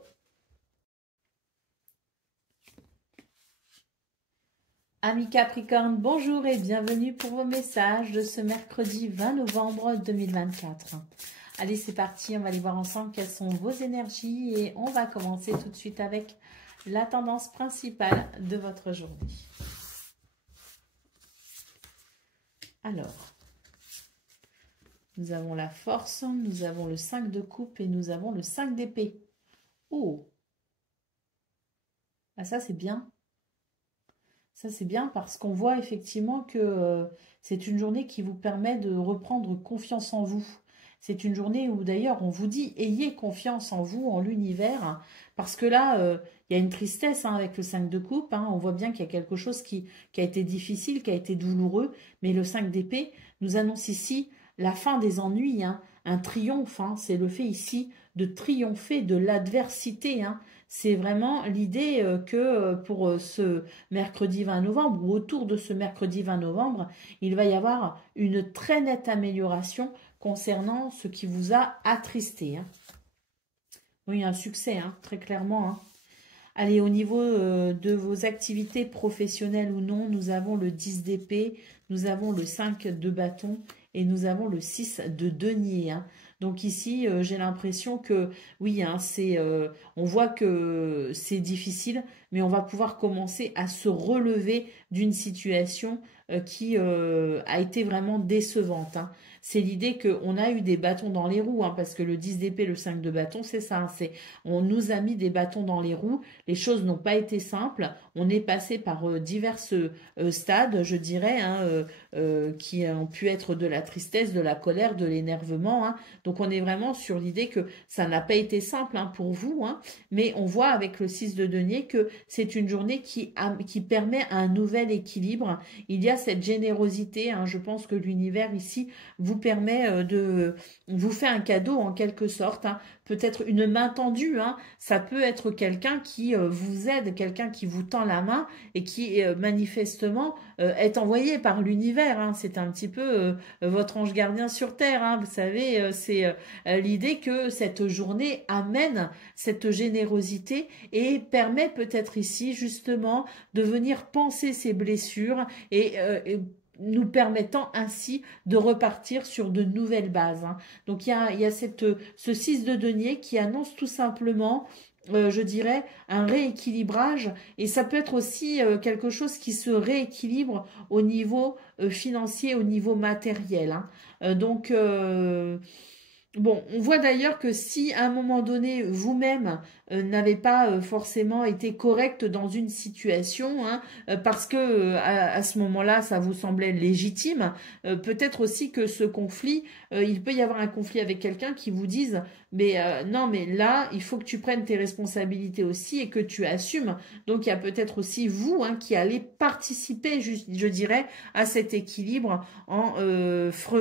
Amis Capricorne, bonjour et bienvenue pour vos messages de ce mercredi 20 novembre 2024. Allez, c'est parti, on va aller voir ensemble quelles sont vos énergies et on va commencer tout de suite avec la tendance principale de votre journée. Alors, nous avons la force, nous avons le 5 de coupe et nous avons le 5 d'épée. Oh! Ah, ça c'est bien. Ça, c'est bien parce qu'on voit effectivement que c'est une journée qui vous permet de reprendre confiance en vous. C'est une journée où d'ailleurs on vous dit ayez confiance en vous, en l'univers, hein, parce que là, il y a une tristesse, hein, avec le 5 de coupe, hein, on voit bien qu'il y a quelque chose qui a été difficile, qui a été douloureux, mais le 5 d'épée nous annonce ici la fin des ennuis, hein, un triomphe, hein, c'est le fait ici de triompher de l'adversité, hein. C'est vraiment l'idée que pour ce mercredi 20 novembre ou autour de ce mercredi 20 novembre, il va y avoir une très nette amélioration concernant ce qui vous a attristé, hein. Oui, un succès, hein, très clairement, hein. Allez, au niveau de vos activités professionnelles ou non, nous avons le 10 d'épée, nous avons le 5 de bâton et nous avons le 6 de denier. Hein. Donc ici, j'ai l'impression que, oui, hein, on voit que c'est difficile, mais on va pouvoir commencer à se relever d'une situation qui a été vraiment décevante. Hein. C'est l'idée qu'on a eu des bâtons dans les roues, hein, parce que le 10 d'épée, le 5 de bâton, c'est ça. Hein, on nous a mis des bâtons dans les roues, les choses n'ont pas été simples, on est passé par divers stades, je dirais, hein, qui ont pu être de la tristesse, de la colère, de l'énervement. Hein. Donc on est vraiment sur l'idée que ça n'a pas été simple hein, pour vous, hein, mais on voit avec le 6 de denier que c'est une journée qui permet un nouvel équilibre. Il y a cette générosité, hein, je pense que l'univers ici vous permet vous fait un cadeau en quelque sorte, hein, peut-être une main tendue, hein, ça peut être quelqu'un qui vous aide, quelqu'un qui vous tend la main et qui manifestement est envoyé par l'univers, hein, c'est un petit peu votre ange gardien sur terre, hein, vous savez, c'est l'idée que cette journée amène cette générosité et permet peut-être ici justement de venir panser ses blessures et nous permettant ainsi de repartir sur de nouvelles bases. Hein. Donc il y a ce 6 de denier qui annonce tout simplement, je dirais, un rééquilibrage et ça peut être aussi quelque chose qui se rééquilibre au niveau financier, au niveau matériel. Hein. Donc bon, on voit d'ailleurs que si à un moment donné, vous-même n'avez pas forcément été correct dans une situation, hein, parce que à ce moment-là, ça vous semblait légitime, peut-être aussi que ce conflit, il peut y avoir un conflit avec quelqu'un qui vous dise, mais non, mais là, il faut que tu prennes tes responsabilités aussi et que tu assumes. Donc, il y a peut-être aussi vous hein, qui allez participer, je dirais, à cet équilibre en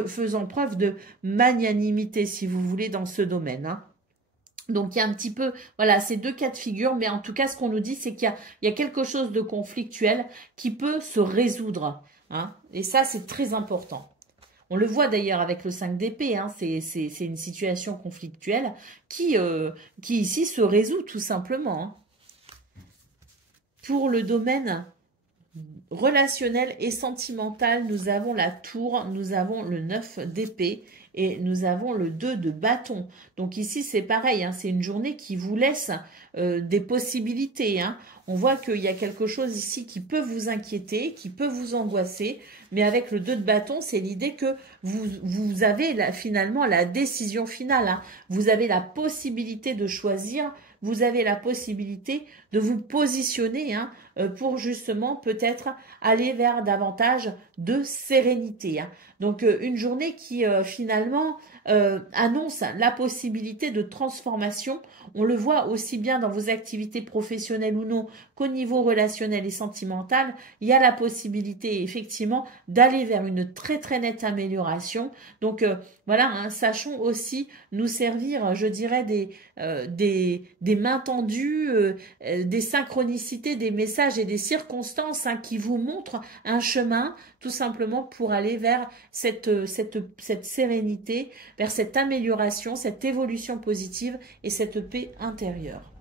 faisant preuve de magnanimité, si vous voulez, dans ce domaine. Hein. Donc il y a un petit peu, voilà, ces deux cas de figure, mais en tout cas, ce qu'on nous dit, c'est qu'il y a quelque chose de conflictuel qui peut se résoudre. Hein, et ça, c'est très important. On le voit d'ailleurs avec le 5 d'épée, hein, c'est une situation conflictuelle qui ici se résout tout simplement. Hein. Pour le domaine relationnel et sentimental, nous avons la tour, nous avons le 9 d'épée et nous avons le 2 de bâton. Donc ici, c'est pareil, hein, c'est une journée qui vous laisse des possibilités. Hein. On voit qu'il y a quelque chose ici qui peut vous inquiéter, qui peut vous angoisser, mais avec le 2 de bâton, c'est l'idée que vous avez finalement la décision finale. Hein. Vous avez la possibilité de choisir, vous avez la possibilité de vous positionner hein, pour justement peut-être aller vers davantage de sérénité. Hein. Donc une journée qui finalement annonce la possibilité de transformation. On le voit aussi bien dans vos activités professionnelles ou non qu'au niveau relationnel et sentimental. Il y a la possibilité effectivement d'aller vers une très très nette amélioration. Donc voilà, hein, sachons aussi nous servir, je dirais, des mains tendues, des synchronicités, des messages et des circonstances hein, qui vous montrent un chemin tout simplement pour aller vers cette sérénité, vers cette amélioration, cette évolution positive et cette paix intérieure.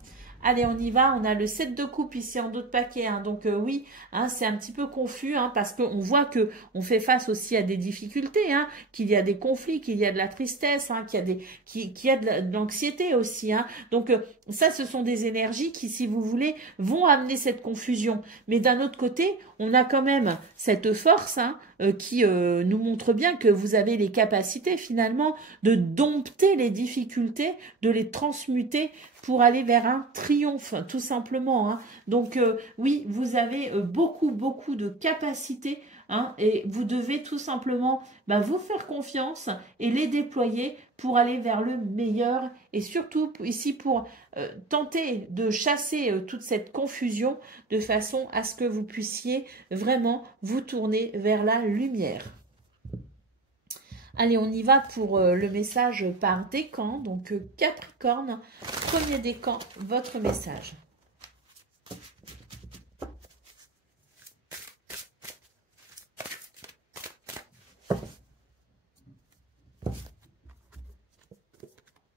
Allez, on y va. On a le 7 de coupe ici en dos de paquet. Hein. Donc oui, hein, c'est un petit peu confus hein, parce qu'on voit que on fait face aussi à des difficultés, hein, qu'il y a des conflits, qu'il y a de la tristesse, hein, qu'il y a de l'anxiété aussi. Hein. Donc ça, ce sont des énergies qui, si vous voulez, vont amener cette confusion. Mais d'un autre côté, on a quand même cette force hein, qui nous montre bien que vous avez les capacités finalement de dompter les difficultés, de les transmuter pour aller vers un triomphe, tout simplement. Hein. Donc oui, vous avez beaucoup de capacités hein, et vous devez tout simplement vous faire confiance et les déployer pour aller vers le meilleur et surtout ici pour tenter de chasser toute cette confusion de façon à ce que vous puissiez vraiment vous tourner vers la lumière. Allez, on y va pour le message par décan. Donc, Capricorne, premier décan, votre message.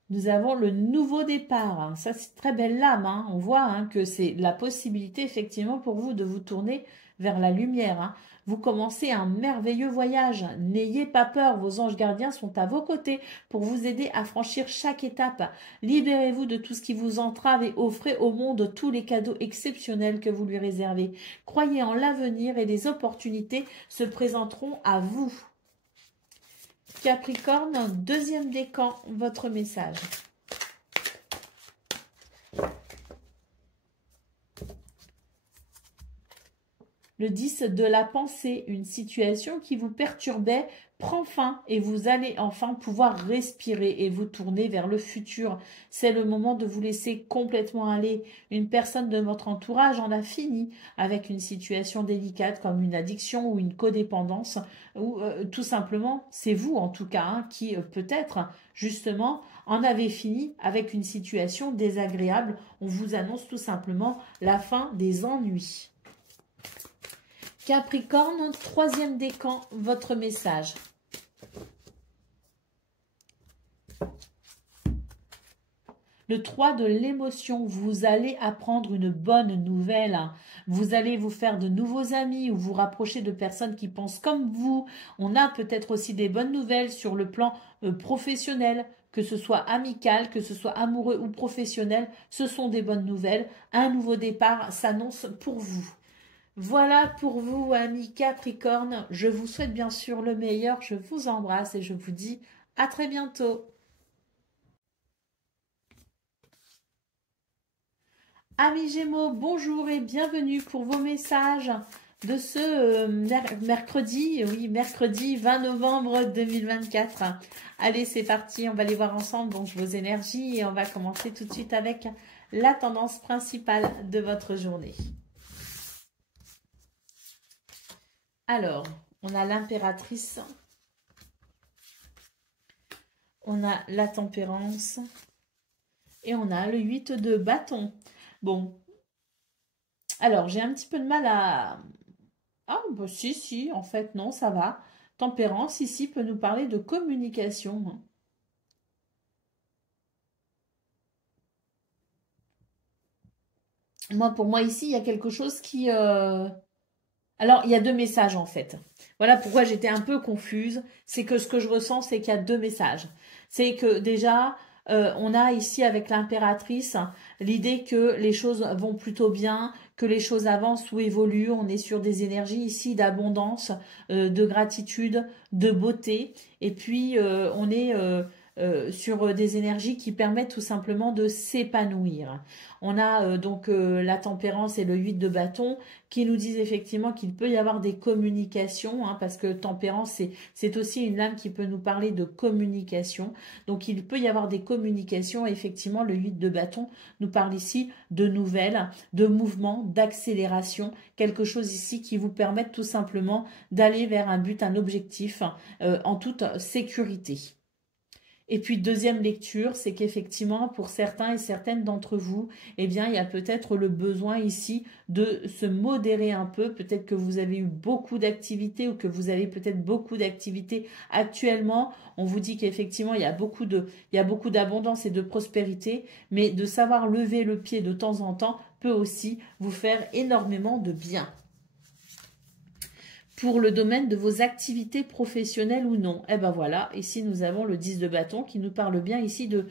Nous avons le nouveau départ. Hein. Ça, c'est très belle lame. Hein. On voit hein, que c'est la possibilité, effectivement, pour vous de vous tourner vers la lumière, hein. Vous commencez un merveilleux voyage. N'ayez pas peur, vos anges gardiens sont à vos côtés pour vous aider à franchir chaque étape. Libérez-vous de tout ce qui vous entrave et offrez au monde tous les cadeaux exceptionnels que vous lui réservez. Croyez en l'avenir et les opportunités se présenteront à vous. Capricorne, deuxième décan, votre message. Le 10 de la pensée, une situation qui vous perturbait prend fin et vous allez enfin pouvoir respirer et vous tourner vers le futur. C'est le moment de vous laisser complètement aller. Une personne de votre entourage en a fini avec une situation délicate comme une addiction ou une codépendance ou tout simplement, c'est vous en tout cas hein, qui peut-être justement en avez fini avec une situation désagréable. On vous annonce tout simplement la fin des ennuis. Capricorne, troisième décan, votre message. Le 3 de l'émotion, vous allez apprendre une bonne nouvelle. Vous allez vous faire de nouveaux amis ou vous rapprocher de personnes qui pensent comme vous. On a peut-être aussi des bonnes nouvelles sur le plan professionnel, que ce soit amical, que ce soit amoureux ou professionnel. Ce sont des bonnes nouvelles. Un nouveau départ s'annonce pour vous. Voilà pour vous, amis Capricorne. Je vous souhaite bien sûr le meilleur. Je vous embrasse et je vous dis à très bientôt. Amis Gémeaux, bonjour et bienvenue pour vos messages de ce mercredi, oui, mercredi 20 novembre 2024. Allez, c'est parti, on va les voir ensemble, donc vos énergies, et on va commencer tout de suite avec la tendance principale de votre journée. Alors, on a l'impératrice, on a la tempérance et on a le 8 de bâton. Bon, alors j'ai un petit peu de mal à... Ah, bah si, en fait, non, ça va. Tempérance, ici, peut nous parler de communication. Pour moi, ici, il y a quelque chose qui... Alors, il y a deux messages, en fait. Voilà pourquoi j'étais un peu confuse. C'est que ce que je ressens, c'est qu'il y a deux messages. C'est que déjà... on a ici avec l'impératrice l'idée que les choses vont plutôt bien, que les choses avancent ou évoluent. On est sur des énergies ici d'abondance, de gratitude, de beauté. Et puis, on est sur des énergies qui permettent tout simplement de s'épanouir. On a donc la tempérance et le 8 de bâton qui nous disent effectivement qu'il peut y avoir des communications, hein, parce que tempérance, c'est aussi une lame qui peut nous parler de communication. Donc, il peut y avoir des communications. Effectivement, le 8 de bâton nous parle ici de nouvelles, de mouvements, d'accélération, quelque chose ici qui vous permette tout simplement d'aller vers un but, un objectif en toute sécurité. Et puis, deuxième lecture, c'est qu'effectivement, pour certains et certaines d'entre vous, eh bien, il y a peut-être le besoin ici de se modérer un peu. Peut-être que vous avez eu beaucoup d'activités ou que vous avez peut-être beaucoup d'activités actuellement. On vous dit qu'effectivement, il y a beaucoup d'abondance et de prospérité, mais de savoir lever le pied de temps en temps peut aussi vous faire énormément de bien. Pour le domaine de vos activités professionnelles ou non. Et ben voilà, ici nous avons le 10 de bâton qui nous parle bien ici de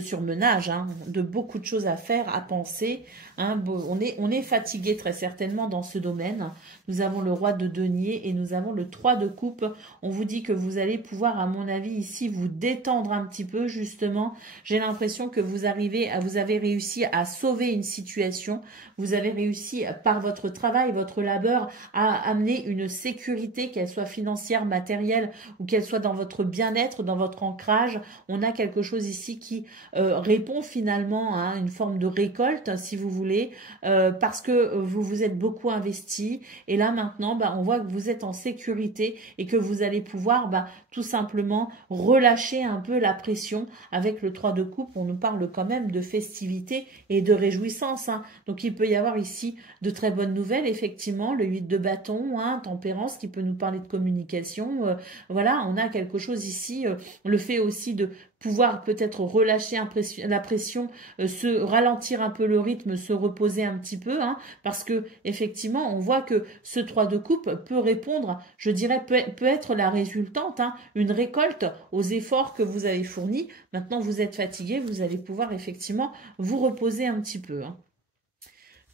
surmenage, hein, de beaucoup de choses à faire, à penser. Hein. On est fatigué très certainement dans ce domaine. Nous avons le roi de denier et nous avons le 3 de coupe. On vous dit que vous allez pouvoir, à mon avis, ici vous détendre un petit peu justement. J'ai l'impression que vous avez réussi à sauver une situation. Vous avez réussi par votre travail, votre labeur à amener une sécurité, qu'elle soit financière, matérielle ou qu'elle soit dans votre bien-être, dans votre ancrage. On a quelque chose ici qui répond finalement à une forme de récolte, si vous voulez, parce que vous vous êtes beaucoup investi. Et là maintenant, on voit que vous êtes en sécurité et que vous allez pouvoir tout simplement relâcher un peu la pression. Avec le 3 de coupe, on nous parle quand même de festivité et de réjouissance. Hein. Donc il peut y avoir ici de très bonnes nouvelles, effectivement, le 8 de bâton, communication, hein, tempérance qui peut nous parler de communication. Voilà, on a quelque chose ici, le fait aussi de pouvoir peut-être relâcher la pression, se ralentir un peu le rythme, se reposer un petit peu, hein, parce que effectivement, on voit que ce 3 de coupe peut répondre, je dirais, peut être la résultante, hein, une récolte aux efforts que vous avez fournis. Maintenant, vous êtes fatigué, vous allez pouvoir effectivement vous reposer un petit peu, hein.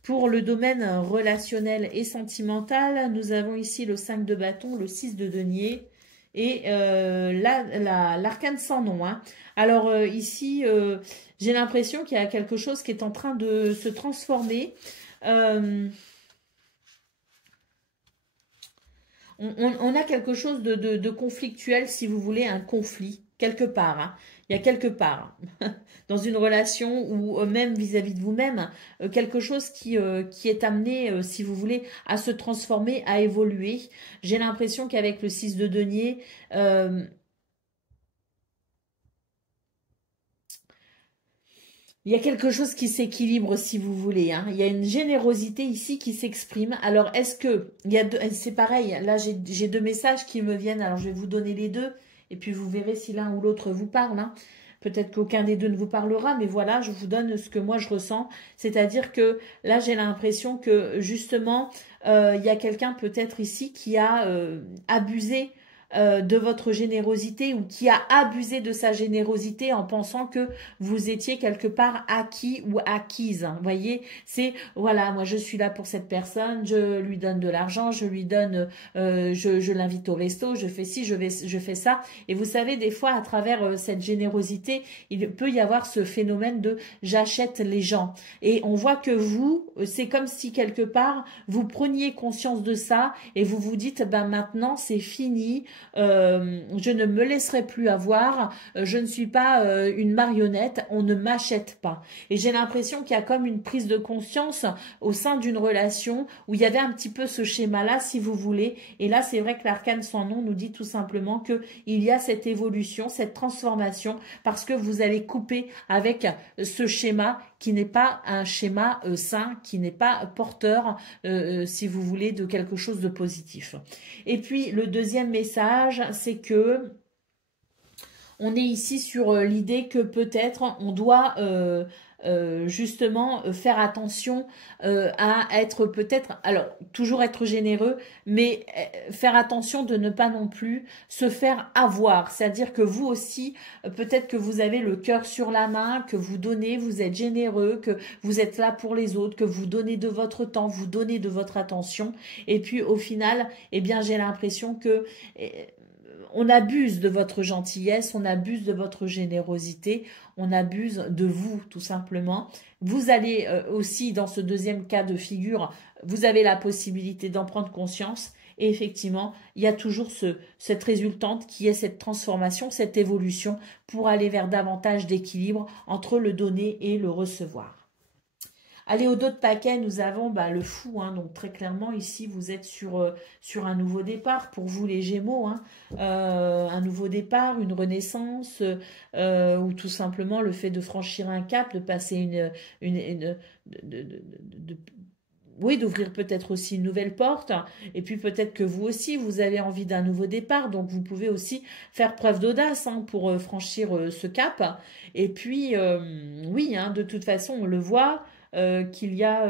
Pour le domaine relationnel et sentimental, nous avons ici le 5 de bâton, le 6 de denier et l'arcane sans nom, hein. Alors ici, j'ai l'impression qu'il y a quelque chose qui est en train de se transformer. On a quelque chose de conflictuel, si vous voulez, un conflit, quelque part, hein. Il y a quelque part, dans une relation ou même vis-à-vis de vous-même, quelque chose qui est amené, si vous voulez, à se transformer, à évoluer. J'ai l'impression qu'avec le 6 de denier, il y a quelque chose qui s'équilibre, si vous voulez, hein. Il y a une générosité ici qui s'exprime. Alors, est-ce que... c'est pareil, là, j'ai deux messages qui me viennent. Alors, je vais vous donner les deux. Et puis, vous verrez si l'un ou l'autre vous parle, hein. Peut-être qu'aucun des deux ne vous parlera. Mais voilà, je vous donne ce que moi, je ressens. C'est-à-dire que là, j'ai l'impression que, justement, il y a quelqu'un peut-être ici qui a abusé de votre générosité ou qui a abusé de sa générosité en pensant que vous étiez quelque part acquis ou acquise. Vous voyez, c'est voilà, moi je suis là pour cette personne, je lui donne de l'argent, je lui donne, je l'invite au resto, je fais ci, je fais ça. Et vous savez, des fois, à travers cette générosité, il peut y avoir ce phénomène de j'achète les gens. Et on voit que vous, c'est comme si quelque part, vous preniez conscience de ça et vous vous dites, ben maintenant c'est fini. Je ne me laisserai plus avoir, je ne suis pas une marionnette, on ne m'achète pas. Et j'ai l'impression qu'il y a comme une prise de conscience au sein d'une relation où il y avait un petit peu ce schéma-là, si vous voulez. Et là, c'est vrai que l'arcane sans nom nous dit tout simplement que il y a cette évolution, cette transformation, parce que vous allez couper avec ce schéma qui n'est pas un schéma sain, qui n'est pas porteur, si vous voulez, de quelque chose de positif. Et puis, le deuxième message, c'est que on est ici sur l'idée que peut-être on doit justement faire attention à être peut-être, alors toujours être généreux, mais faire attention de ne pas non plus se faire avoir. C'est-à-dire que vous aussi, peut-être que vous avez le cœur sur la main, que vous donnez, vous êtes généreux, que vous êtes là pour les autres, que vous donnez de votre temps, vous donnez de votre attention. Et puis au final, eh bien j'ai l'impression que on abuse de votre gentillesse, on abuse de votre générosité, on abuse de vous tout simplement. Vous allez aussi, dans ce deuxième cas de figure, vous avez la possibilité d'en prendre conscience. Et effectivement, il y a toujours cette résultante qui est cette transformation, cette évolution pour aller vers davantage d'équilibre entre le donner et le recevoir. Allez, au dos de paquet, nous avons le fou, hein, donc très clairement ici vous êtes sur un nouveau départ pour vous les Gémeaux, hein, un nouveau départ, une renaissance, ou tout simplement le fait de franchir un cap, de passer oui, d'ouvrir peut-être aussi une nouvelle porte, et puis peut-être que vous aussi, vous avez envie d'un nouveau départ, donc vous pouvez aussi faire preuve d'audace, hein, pour franchir ce cap. Et puis, oui, hein, de toute façon, on le voit, qu'il y a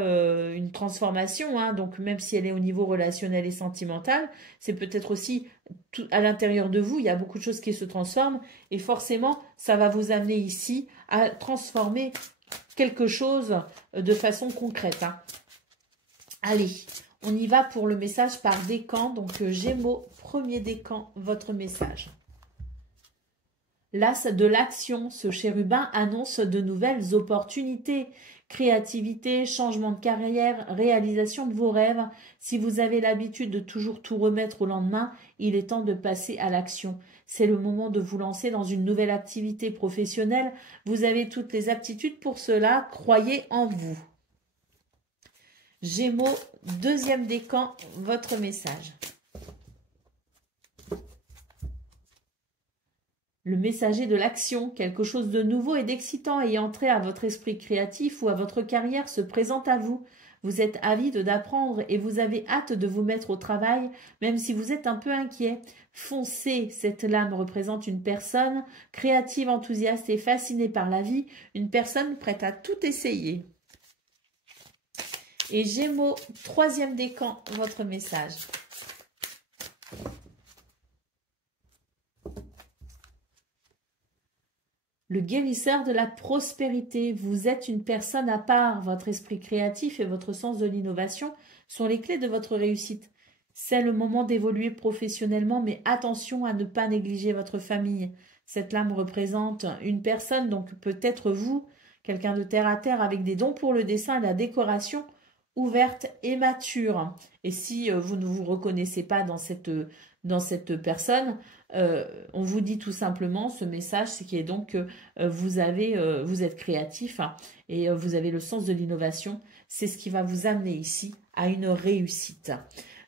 une transformation, hein, donc même si elle est au niveau relationnel et sentimental, c'est peut-être aussi tout, à l'intérieur de vous, il y a beaucoup de choses qui se transforment, et forcément, ça va vous amener ici à transformer quelque chose de façon concrète, hein. Allez, on y va pour le message par décan. Donc, Gémeaux, premier décan, votre message. L'as de l'action, ce chérubin annonce de nouvelles opportunités, créativité, changement de carrière, réalisation de vos rêves. Si vous avez l'habitude de toujours tout remettre au lendemain, il est temps de passer à l'action. C'est le moment de vous lancer dans une nouvelle activité professionnelle. Vous avez toutes les aptitudes pour cela, croyez en vous. Gémeaux, deuxième décan, votre message. Le messager de l'action, quelque chose de nouveau et d'excitant ayant trait à votre esprit créatif ou à votre carrière se présente à vous. vous êtes avide d'apprendre et vous avez hâte de vous mettre au travail, même si vous êtes un peu inquiet. Foncez, cette lame représente une personne créative, enthousiaste et fascinée par la vie, une personne prête à tout essayer. Et Gémeaux, troisième décan, votre message. Le guérisseur de la prospérité. Vous êtes une personne à part. Votre esprit créatif et votre sens de l'innovation sont les clés de votre réussite. C'est le moment d'évoluer professionnellement, mais attention à ne pas négliger votre famille. Cette lame représente une personne, donc peut-être vous, quelqu'un de terre à terre avec des dons pour le dessin et la décoration, ouverte et mature. Et si vous ne vous reconnaissez pas dans cette personne, on vous dit tout simplement, ce message, c'est qu'il est donc que vous êtes créatif, hein, et vous avez le sens de l'innovation. C'est ce qui va vous amener ici à une réussite.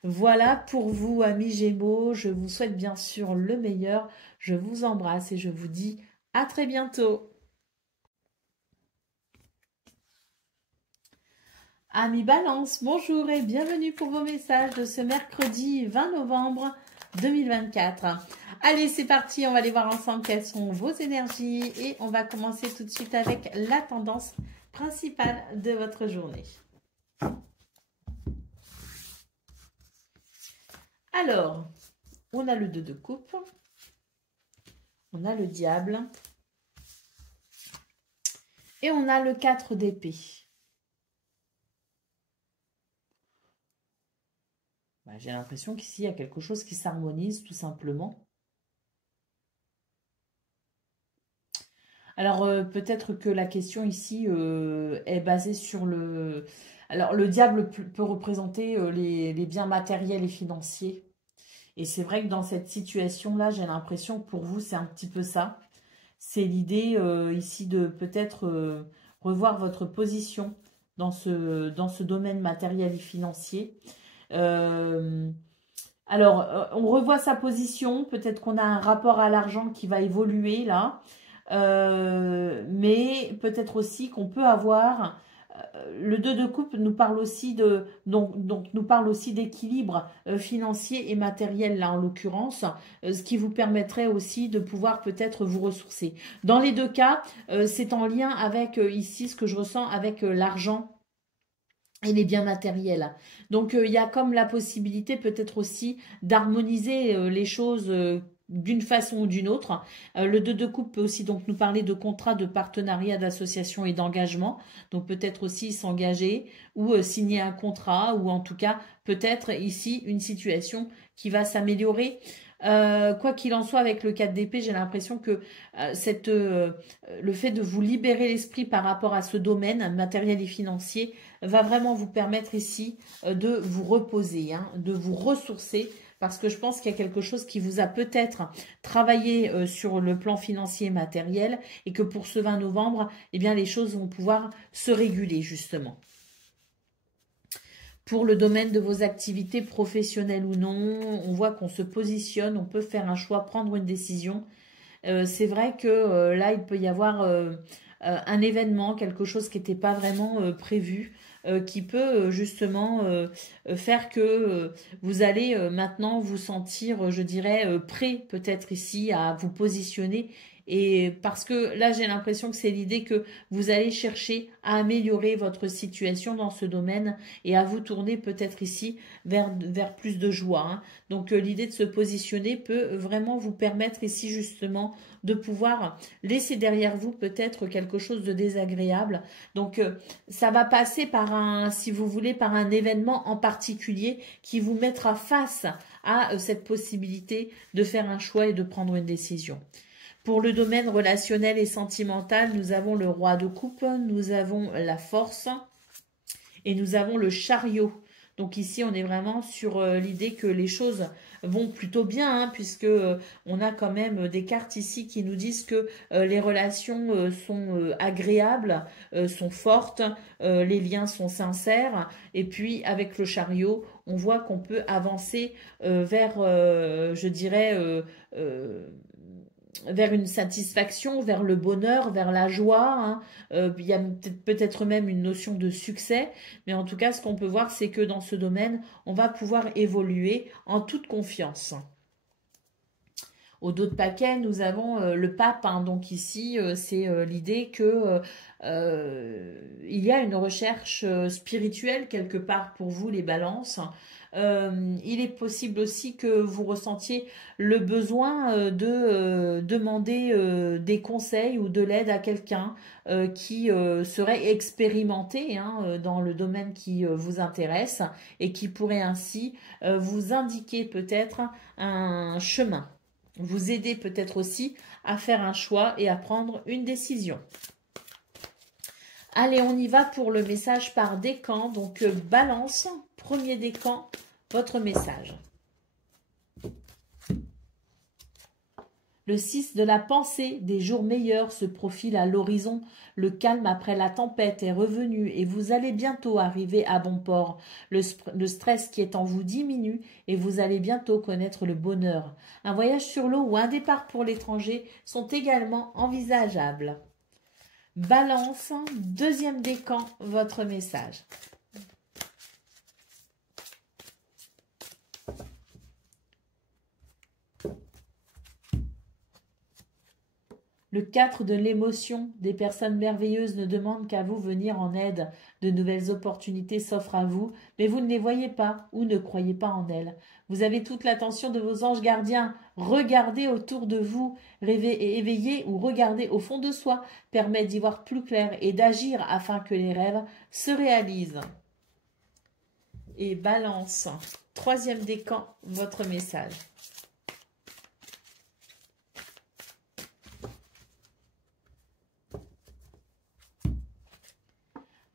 Voilà pour vous, amis Gémeaux. Je vous souhaite bien sûr le meilleur. Je vous embrasse et je vous dis à très bientôt. Amis Balance, bonjour et bienvenue pour vos messages de ce mercredi 20 novembre 2024. Allez, c'est parti, on va aller voir ensemble quelles sont vos énergies et on va commencer tout de suite avec la tendance principale de votre journée. Alors, on a le 2 de coupe, on a le diable et on a le 4 d'épée. J'ai l'impression qu'ici, il y a quelque chose qui s'harmonise tout simplement. Alors, peut-être que la question ici est basée sur le... Alors, le diable peut représenter les biens matériels et financiers. Et c'est vrai que dans cette situation-là, j'ai l'impression que pour vous, c'est un petit peu ça. C'est l'idée ici de peut-être revoir votre position dans ce domaine matériel et financier. Alors, on revoit sa position. Peut-être qu'on a un rapport à l'argent qui va évoluer là. Mais peut-être aussi qu'on peut avoir... le 2 de coupe nous parle aussi nous parle aussi d'équilibre financier et matériel là en l'occurrence, ce qui vous permettrait aussi de pouvoir peut-être vous ressourcer. Dans les deux cas, c'est en lien avec ici ce que je ressens avec l'argent et les biens matériels. Donc, il y a comme la possibilité peut-être aussi d'harmoniser les choses d'une façon ou d'une autre. Le 2 de coupe peut aussi donc nous parler de contrats, de partenariat, d'association et d'engagement. Donc, peut-être aussi s'engager ou signer un contrat ou en tout cas, peut-être ici une situation qui va s'améliorer. Quoi qu'il en soit, avec le 4 d'épée, j'ai l'impression que le fait de vous libérer l'esprit par rapport à ce domaine matériel et financier va vraiment vous permettre ici de vous reposer, hein, de vous ressourcer, parce que je pense qu'il y a quelque chose qui vous a peut-être travaillé sur le plan financier et matériel, et que pour ce 20 novembre, eh bien, les choses vont pouvoir se réguler, justement. Pour le domaine de vos activités professionnelles ou non, on voit qu'on se positionne, on peut faire un choix, prendre une décision. C'est vrai que là, il peut y avoir un événement, quelque chose qui n'était pas vraiment prévu, qui peut justement faire que vous allez maintenant vous sentir, je dirais, prêt peut-être ici à vous positionner. Et parce que là, j'ai l'impression que c'est l'idée que vous allez chercher à améliorer votre situation dans ce domaine et à vous tourner peut-être ici vers plus de joie, hein. Donc, l'idée de se positionner peut vraiment vous permettre ici justement de pouvoir laisser derrière vous peut-être quelque chose de désagréable. Donc, ça va passer par si vous voulez, par un événement en particulier qui vous mettra face à cette possibilité de faire un choix et de prendre une décision. Pour le domaine relationnel et sentimental, nous avons le roi de coupe, nous avons la force et nous avons le chariot. Donc ici, on est vraiment sur l'idée que les choses vont plutôt bien, hein, puisque on a quand même des cartes ici qui nous disent que les relations sont agréables, sont fortes, les liens sont sincères. Et puis, avec le chariot, on voit qu'on peut avancer vers, je dirais, vers une satisfaction, vers le bonheur, vers la joie. Hein. Il y a peut-être même une notion de succès. Mais en tout cas, ce qu'on peut voir, c'est que dans ce domaine, on va pouvoir évoluer en toute confiance. Au dos de paquet, nous avons le pape. Hein. Donc ici, c'est l'idée que il y a une recherche spirituelle quelque part pour vous, les balances. Il est possible aussi que vous ressentiez le besoin de demander des conseils ou de l'aide à quelqu'un qui serait expérimenté hein, dans le domaine qui vous intéresse et qui pourrait ainsi vous indiquer peut-être un chemin. Vous aider peut-être aussi à faire un choix et à prendre une décision. Allez, on y va pour le message par décan. Donc, balance, premier décan, votre message. Le 6 de la pensée, des jours meilleurs se profile à l'horizon. Le calme après la tempête est revenu et vous allez bientôt arriver à bon port. Le stress qui est en vous diminue et vous allez bientôt connaître le bonheur. Un voyage sur l'eau ou un départ pour l'étranger sont également envisageables. Balance, deuxième décan, votre message. Le 4 de l'émotion, des personnes merveilleuses ne demandent qu'à vous venir en aide. De nouvelles opportunités s'offrent à vous, mais vous ne les voyez pas ou ne croyez pas en elles. Vous avez toute l'attention de vos anges gardiens. Regardez autour de vous, rêver et éveiller ou regarder au fond de soi permet d'y voir plus clair et d'agir afin que les rêves se réalisent. Et balance, troisième décan, votre message.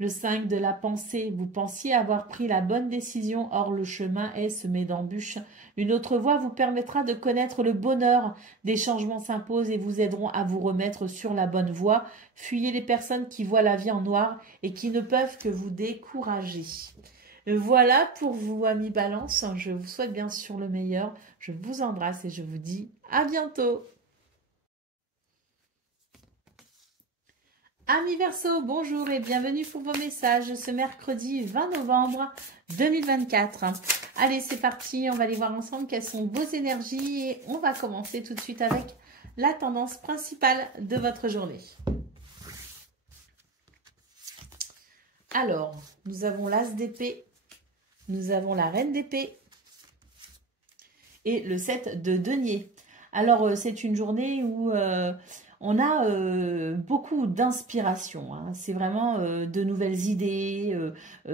Le 5 de la pensée, vous pensiez avoir pris la bonne décision, or le chemin est semé d'embûches. Une autre voie vous permettra de connaître le bonheur. Des changements s'imposent et vous aideront à vous remettre sur la bonne voie. Fuyez les personnes qui voient la vie en noir et qui ne peuvent que vous décourager. Voilà pour vous, amis Balance. Je vous souhaite bien sûr le meilleur. Je vous embrasse et je vous dis à bientôt. Amis Verseau, bonjour et bienvenue pour vos messages ce mercredi 20 novembre 2024. Allez, c'est parti, on va aller voir ensemble quelles sont vos énergies et on va commencer tout de suite avec la tendance principale de votre journée. Alors, nous avons l'As d'épée, nous avons la Reine d'épée et le 7 de denier. Alors, c'est une journée où on a beaucoup d'inspiration. Hein. C'est vraiment de nouvelles idées.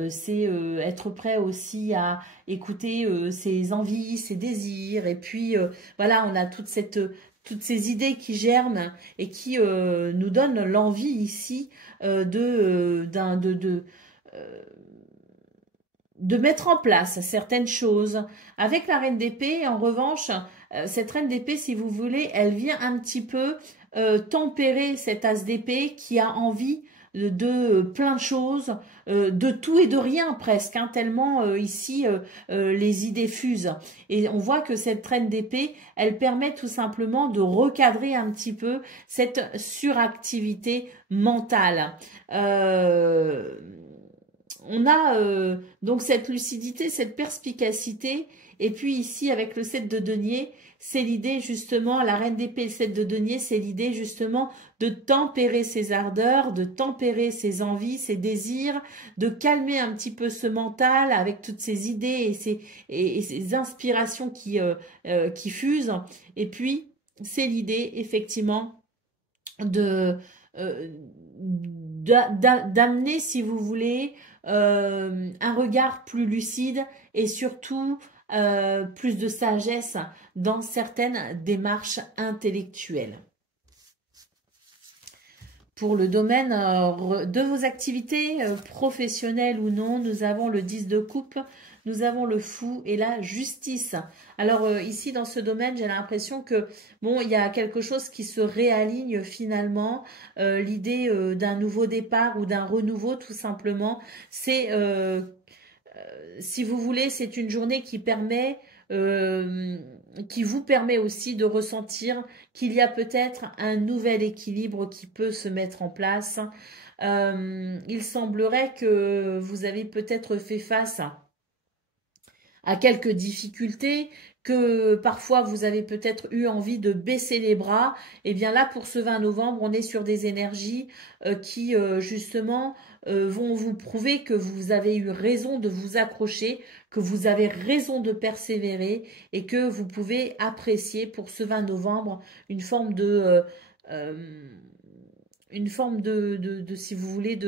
C'est être prêt aussi à écouter ses envies, ses désirs. Et puis, voilà, on a toutes ces idées qui germent et qui nous donnent l'envie ici de mettre en place certaines choses. Avec la Reine d'épée, en revanche, cette Reine d'épée, si vous voulez, elle vient un petit peu tempérer cet As d'épée qui a envie de plein de choses, de tout et de rien presque, hein, tellement ici les idées fusent. Et on voit que cette Reine d'épée, elle permet tout simplement de recadrer un petit peu cette suractivité mentale. On a donc cette lucidité, cette perspicacité, et puis ici avec le 7 de denier, c'est l'idée justement, la Reine d'épée et le 7 de denier, c'est l'idée justement de tempérer ses ardeurs, de tempérer ses envies, ses désirs, de calmer un petit peu ce mental avec toutes ces idées et ces inspirations qui fusent. Et puis, c'est l'idée effectivement d'amener, si vous voulez, un regard plus lucide et surtout plus de sagesse dans certaines démarches intellectuelles. Pour le domaine de vos activités professionnelles ou non, nous avons le 10 de coupe, nous avons le fou et la justice. Alors ici dans ce domaine, j'ai l'impression que bon, il y a quelque chose qui se réaligne finalement. L'idée d'un nouveau départ ou d'un renouveau tout simplement. C'est si vous voulez, c'est une journée qui permet qui vous permet aussi de ressentir qu'il y a peut-être un nouvel équilibre qui peut se mettre en place. Il semblerait que vous avez peut-être fait face à quelques difficultés, que parfois vous avez peut-être eu envie de baisser les bras. Et bien là, pour ce 20 novembre, on est sur des énergies qui, justement, vont vous prouver que vous avez eu raison de vous accrocher, que vous avez raison de persévérer et que vous pouvez apprécier pour ce 20 novembre une forme de si vous voulez,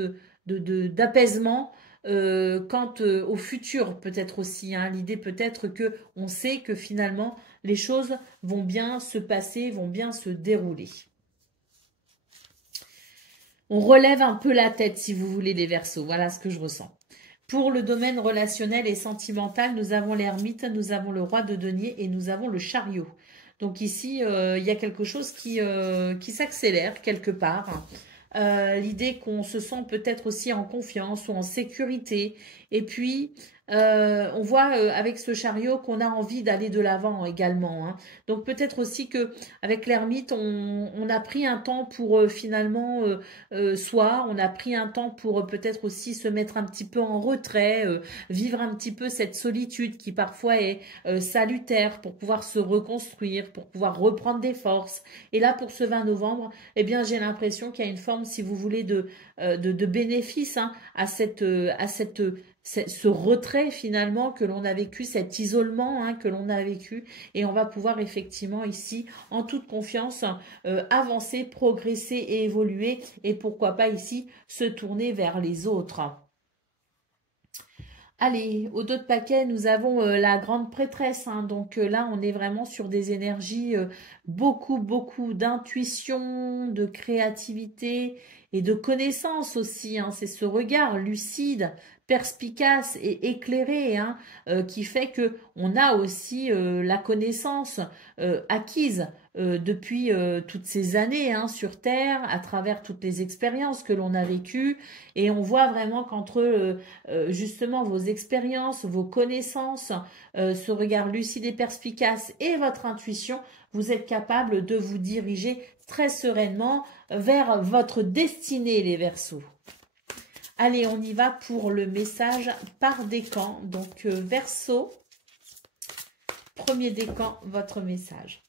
d'apaisement quant au futur peut-être aussi. Hein. L'idée peut-être que on sait que finalement les choses vont bien se passer, vont bien se dérouler. On relève un peu la tête si vous voulez les Verseaux. Voilà ce que je ressens. Pour le domaine relationnel et sentimental, nous avons l'ermite, nous avons le roi de denier et nous avons le chariot. Donc ici, il y a quelque chose qui s'accélère quelque part. L'idée qu'on se sent peut-être aussi en confiance ou en sécurité. Et puis, on voit avec ce chariot qu'on a envie d'aller de l'avant également. Hein. Donc peut-être aussi que avec l'ermite, on a pris un temps pour finalement soi, on a pris un temps pour peut-être aussi se mettre un petit peu en retrait, vivre un petit peu cette solitude qui parfois est salutaire pour pouvoir se reconstruire, pour pouvoir reprendre des forces. Et là, pour ce 20 novembre, eh bien, j'ai l'impression qu'il y a une forme, si vous voulez, de bénéfice hein, à ce retrait finalement que l'on a vécu, cet isolement hein, que l'on a vécu, et on va pouvoir effectivement ici, en toute confiance, avancer, progresser et évoluer, et pourquoi pas ici se tourner vers les autres. Allez, au dos de paquet, nous avons la grande prêtresse. Hein, donc là, on est vraiment sur des énergies, beaucoup d'intuition, de créativité et de connaissance aussi. Hein, c'est ce regard lucide, perspicace et éclairé hein, qui fait que on a aussi la connaissance acquise depuis toutes ces années hein, sur Terre, à travers toutes les expériences que l'on a vécues. Et on voit vraiment qu'entre justement vos expériences, vos connaissances, ce regard lucide et perspicace et votre intuition, vous êtes capable de vous diriger très sereinement vers votre destinée, les Verseaux. Allez, on y va pour le message par décan. Donc, Verseau, premier décan, votre message.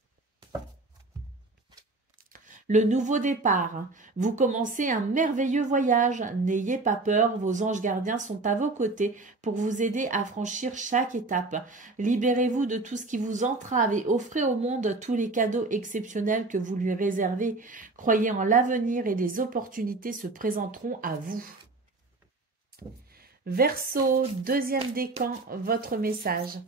Le nouveau départ. Vous commencez un merveilleux voyage. N'ayez pas peur, vos anges gardiens sont à vos côtés pour vous aider à franchir chaque étape. Libérez-vous de tout ce qui vous entrave et offrez au monde tous les cadeaux exceptionnels que vous lui réservez. Croyez en l'avenir et des opportunités se présenteront à vous. Verseau, deuxième décan, votre message.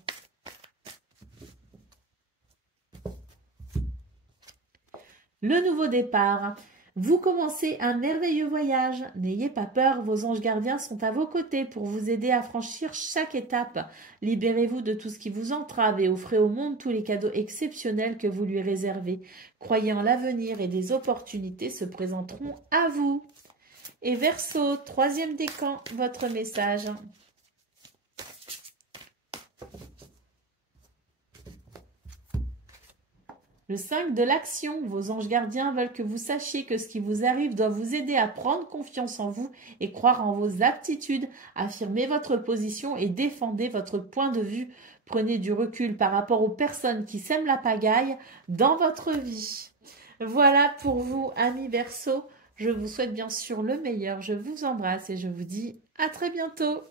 Le nouveau départ. Vous commencez un merveilleux voyage. N'ayez pas peur, vos anges gardiens sont à vos côtés pour vous aider à franchir chaque étape. Libérez-vous de tout ce qui vous entrave et offrez au monde tous les cadeaux exceptionnels que vous lui réservez. Croyez en l'avenir et des opportunités se présenteront à vous. Et Verseau, troisième décan, votre message. Le 5 de l'action, vos anges gardiens veulent que vous sachiez que ce qui vous arrive doit vous aider à prendre confiance en vous et croire en vos aptitudes. Affirmez votre position et défendez votre point de vue. Prenez du recul par rapport aux personnes qui sèment la pagaille dans votre vie. Voilà pour vous, amis Verseaux. Je vous souhaite bien sûr le meilleur. Je vous embrasse et je vous dis à très bientôt.